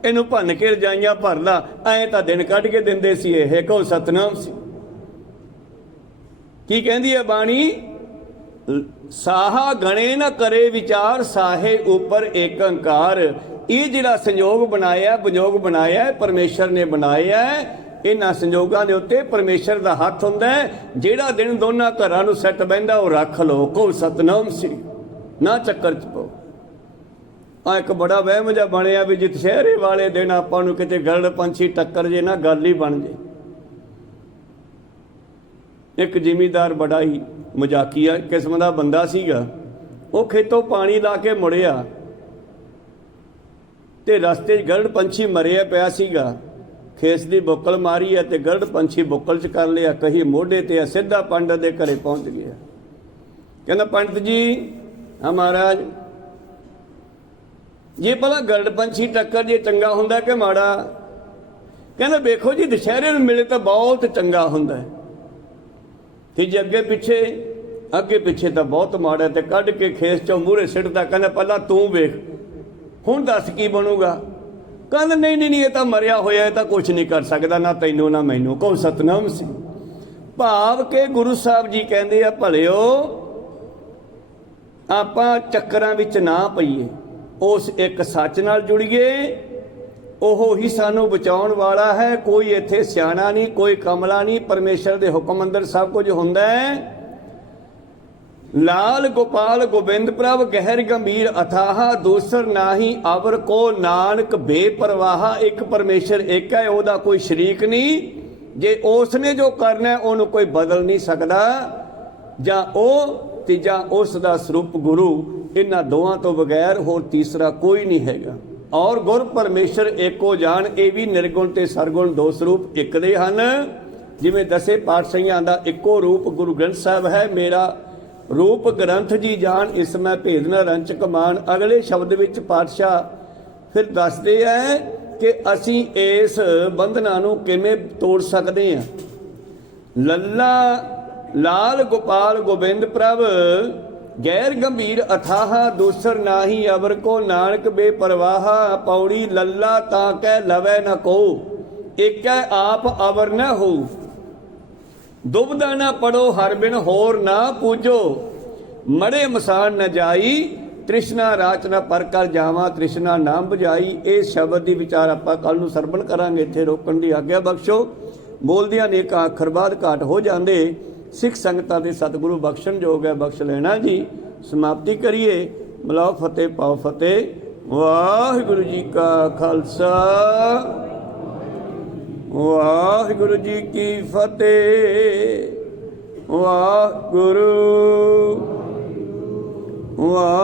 ਇਹਨੂੰ ਭੰਨ ਕੇ ਰਜਾਈਆਂ ਭਰ ਲਾ, ਐਂ ਤਾਂ ਦਿਨ ਕੱਢ ਕੇ ਦਿੰਦੇ ਸੀ ਇਹ, ਕਹੋ ਸਤਨਾਮ ਸੀ। ਕੀ ਕਹਿੰਦੀ ਹੈ ਬਾਣੀ? ਸਾਹਾ ਗਣੇ ਨਾ ਕਰੇ ਵਿਚਾਰ, ਸਾਹੇ ਉੱਪਰ ਏਕ ਓੰਕਾਰ। ਇਹ ਜਿਹੜਾ ਸੰਯੋਗ ਬਣਾਇਆ, ਵਿਯੋਗ ਬਣਾਇਆ, ਪਰਮੇਸ਼ਰ ਨੇ ਬਣਾਇਆ। ਇਹਨਾਂ ਸੰਯੋਗਾਂ ਦੇ ਉੱਤੇ ਪਰਮੇਸ਼ਰ ਦਾ ਹੱਥ ਹੁੰਦਾ। ਜਿਹੜਾ ਦਿਨ ਦੋਨਾਂ ਘਰਾਂ ਨੂੰ ਸੈੱਟ ਬਹਿੰਦਾ ਉਹ ਰੱਖ ਲਓ, ਕਹੋ ਸਤਨਾਮ ਸ੍ਰੀ, ਨਾ ਚੱਕਰ ਚ ਪਾਓ। ਆ ਇੱਕ ਬੜਾ ਵਹਿਮ ਜਿਹਾ ਬਣਿਆ ਵੀ ਦੁਸਹਿਰੇ ਵਾਲੇ ਦਿਨ ਆਪਾਂ ਨੂੰ ਕਿਤੇ ਗਰੜ ਪੰਛੀ ਟੱਕਰ ਜੇ ਨਾ, ਗੱਲ ਹੀ ਬਣ ਜੇ। ਇੱਕ ਜ਼ਿਮੀਂਦਾਰ ਬੜਾ ਹੀ ਮਜ਼ਾਕੀਆ ਕਿਸਮ ਦਾ ਬੰਦਾ ਸੀਗਾ। ਉਹ ਖੇਤੋਂ ਪਾਣੀ ਲਾ ਕੇ ਮੁੜਿਆ ਤੇ ਰਸਤੇ 'ਚ ਗਰੜ ਪੰਛੀ ਮਰਿਆ ਪਿਆ ਸੀਗਾ। ਖੇਸ ਦੀ ਬੁੱਕਲ ਮਾਰੀ ਹੈ ਤੇ ਗਰੜ ਪੰਛੀ ਬੁੱਕਲ 'ਚ ਕਰ ਲਿਆ, ਕਹੀ ਮੋਢੇ ਤੇ, ਸਿੱਧਾ ਪੰਡਤ ਦੇ ਘਰੇ ਪਹੁੰਚ ਗਿਆ। ਕਹਿੰਦਾ ਪੰਡਤ ਜੀ, ਹਾਂ ਮਹਾਰਾਜ, ਜੇ ਭਲਾ ਗਰੜ ਪੰਛੀ ਟੱਕਰ ਜੇ ਚੰਗਾ ਹੁੰਦਾ ਕਿ ਮਾੜਾ? ਕਹਿੰਦਾ ਵੇਖੋ ਜੀ, ਦੁਸਹਿਰੇ ਨੂੰ ਮਿਲੇ ਤਾਂ ਬਹੁਤ ਚੰਗਾ ਹੁੰਦਾ, ਤੇ ਜੇ ਅੱਗੇ ਪਿੱਛੇ ਤਾਂ ਬਹੁਤ ਮਾੜਾ। ਤੇ ਕੱਢ ਕੇ ਖੇਸ ਚੋਂ ਮੂਹਰੇ ਸਿੱਟਦਾ, ਕਹਿੰਦਾ ਪਹਿਲਾਂ ਤੂੰ ਵੇਖ, ਹੁਣ ਦੱਸ ਕੀ ਬਣੂਗਾ? ਕਹਿੰਦਾ ਨਹੀਂ ਨਹੀਂ ਨਹੀਂ, ਇਹ ਤਾਂ ਮਰਿਆ ਹੋਇਆ, ਇਹ ਤਾਂ ਕੁਛ ਨਹੀਂ ਕਰ ਸਕਦਾ, ਨਾ ਤੈਨੂੰ ਨਾ ਮੈਨੂੰ, ਕਹੋ ਸਤਨਾਮ ਸੀ। ਭਾਵ ਕਿ ਗੁਰੂ ਸਾਹਿਬ ਜੀ ਕਹਿੰਦੇ ਆ, ਭਲਿਓ ਆਪਾਂ ਚੱਕਰਾਂ ਵਿੱਚ ਨਾ ਪਈਏ, ਉਸ ਇੱਕ ਸੱਚ ਨਾਲ ਜੁੜੀਏ, ਉਹ ਹੀ ਸਾਨੂੰ ਬਚਾਉਣ ਵਾਲਾ ਹੈ। ਕੋਈ ਇੱਥੇ ਸਿਆਣਾ ਨਹੀਂ, ਕੋਈ ਕਮਲਾ ਨਹੀਂ, ਪਰਮੇਸ਼ਰ ਦੇ ਹੁਕਮ ਅੰਦਰ ਸਭ ਕੁਝ ਹੁੰਦਾ ਹੈ। ਲਾਲ ਗੋਪਾਲ ਗੋਬਿੰਦ ਪ੍ਰਭ ਗਹਿਰ ਗੰਭੀਰ ਅਥਾਹ, ਦੂਸਰ ਨਾਹੀ ਅਵਰ ਕੋ ਨਾਨਕ ਬੇਪਰਵਾਹ। ਇੱਕ ਪਰਮੇਸ਼ਰ ਇੱਕ ਹੈ, ਉਹਦਾ ਕੋਈ ਸ਼ਰੀਕ ਨਹੀਂ। ਜੇ ਉਸ ਨੇ ਜੋ ਕਰਨਾ ਉਹਨੂੰ ਕੋਈ ਬਦਲ ਨਹੀਂ ਸਕਦਾ, ਜਾਂ ਉਹ ਤੇ ਜਾਂ ਉਸ ਦਾ ਸਰੂਪ ਗੁਰੂ। ਇਹਨਾਂ ਦੋਵਾਂ ਤੋਂ ਬਗੈਰ ਹੋਰ ਤੀਸਰਾ ਕੋਈ ਨਹੀਂ ਹੈਗਾ। ਔਰ ਗੁਰ ਪਰਮੇਸ਼ਰ ਏਕੋ ਜਾਣ, ਇਹ ਵੀ ਨਿਰਗੁਣ ਤੇ ਸਰਗੁਣ ਦੋ ਸਰੂਪ ਇੱਕ ਦੇ ਹਨ। ਜਿਵੇਂ ਦਸੇ ਪਾਤਸ਼ਾਹੀਆਂ ਦਾ ਇੱਕੋ ਰੂਪ ਗੁਰੂ ਗ੍ਰੰਥ ਸਾਹਿਬ ਹੈ, ਮੇਰਾ ਰੂਪ ਗ੍ਰੰਥ ਜੀ ਜਾਣ, ਇਸ ਮੈਂ ਭੇਦ ਨਾ ਰੰਚਕ ਮਾਨ। ਅਗਲੇ ਸ਼ਬਦ ਵਿੱਚ ਪਾਤਸ਼ਾਹ ਫਿਰ ਦੱਸਦੇ ਹੈ ਕਿ ਅਸੀਂ ਇਸ ਬੰਧਨਾਂ ਨੂੰ ਕਿਵੇਂ ਤੋੜ ਸਕਦੇ ਹਾਂ। ਲੱਲਾ ਲਾਲ ਗੋਪਾਲ ਗੋਬਿੰਦ ਪ੍ਰਭ ਗੈਰ ਗੰਭੀਰ ਅਥਾਹ, ਦੂਸਰ ਨਾਹੀ ਅਵਰ ਕੋ ਨਾਨਕ ਬੇਪਰਵਾਹ। ਪੌੜੀ ਲੱਲਾ ਤਾਂ ਕਹਿ ਲਵੈ ਨ ਕੋ, ਏਕੈ ਆਪ ਅਵਰ ਨ ਹੋ। ਦੁਬਦਾ ਨਾ ਪੜੋ ਹਰ ਬਿਨ ਹੋਰ ਨਾ ਪੂਜੋ, ਮੜੇ ਮਸਾਨ ਨ ਜਾਈ, ਤ੍ਰਿਸ਼ਨਾ ਰਾਚ ਨਾ ਪਰ ਕਰ ਜਾਵਾਂ, ਤ੍ਰਿਸ਼ਨਾ ਨਾ ਬੁਝਾਈ। ਇਹ ਸ਼ਬਦ ਦੀ ਵਿਚਾਰ ਆਪਾਂ ਕੱਲ ਨੂੰ ਸਰਵਣ ਕਰਾਂਗੇ। ਇੱਥੇ ਰੋਕਣ ਦੀ ਆਗਿਆ ਬਖਸ਼ੋ। ਬੋਲਦਿਆਂ ਨੇ ਇੱਕ ਅੱਖਰ ਬਾਅਦ ਘਾਟ ਹੋ ਜਾਂਦੇ। ਸਿੱਖ ਸੰਗਤਾਂ ਦੇ ਸਤਿਗੁਰੂ ਬਖਸ਼ਣ ਯੋਗ ਹੈ, ਬਖਸ਼ ਲੈਣਾ ਜੀ। ਸਮਾਪਤੀ ਕਰੀਏ। ਬੁਲਾਓ ਫਤਿਹ ਪਾਓ ਫਤਿਹ। ਵਾਹਿਗੁਰੂ ਜੀ ਕਾ ਖਾਲਸਾ, ਵਾਹਿਗੁਰੂ ਜੀ ਕੀ ਫਤਿਹ। ਵਾਹਿਗੁਰੂ ਵਾਹਿਗੁਰੂ।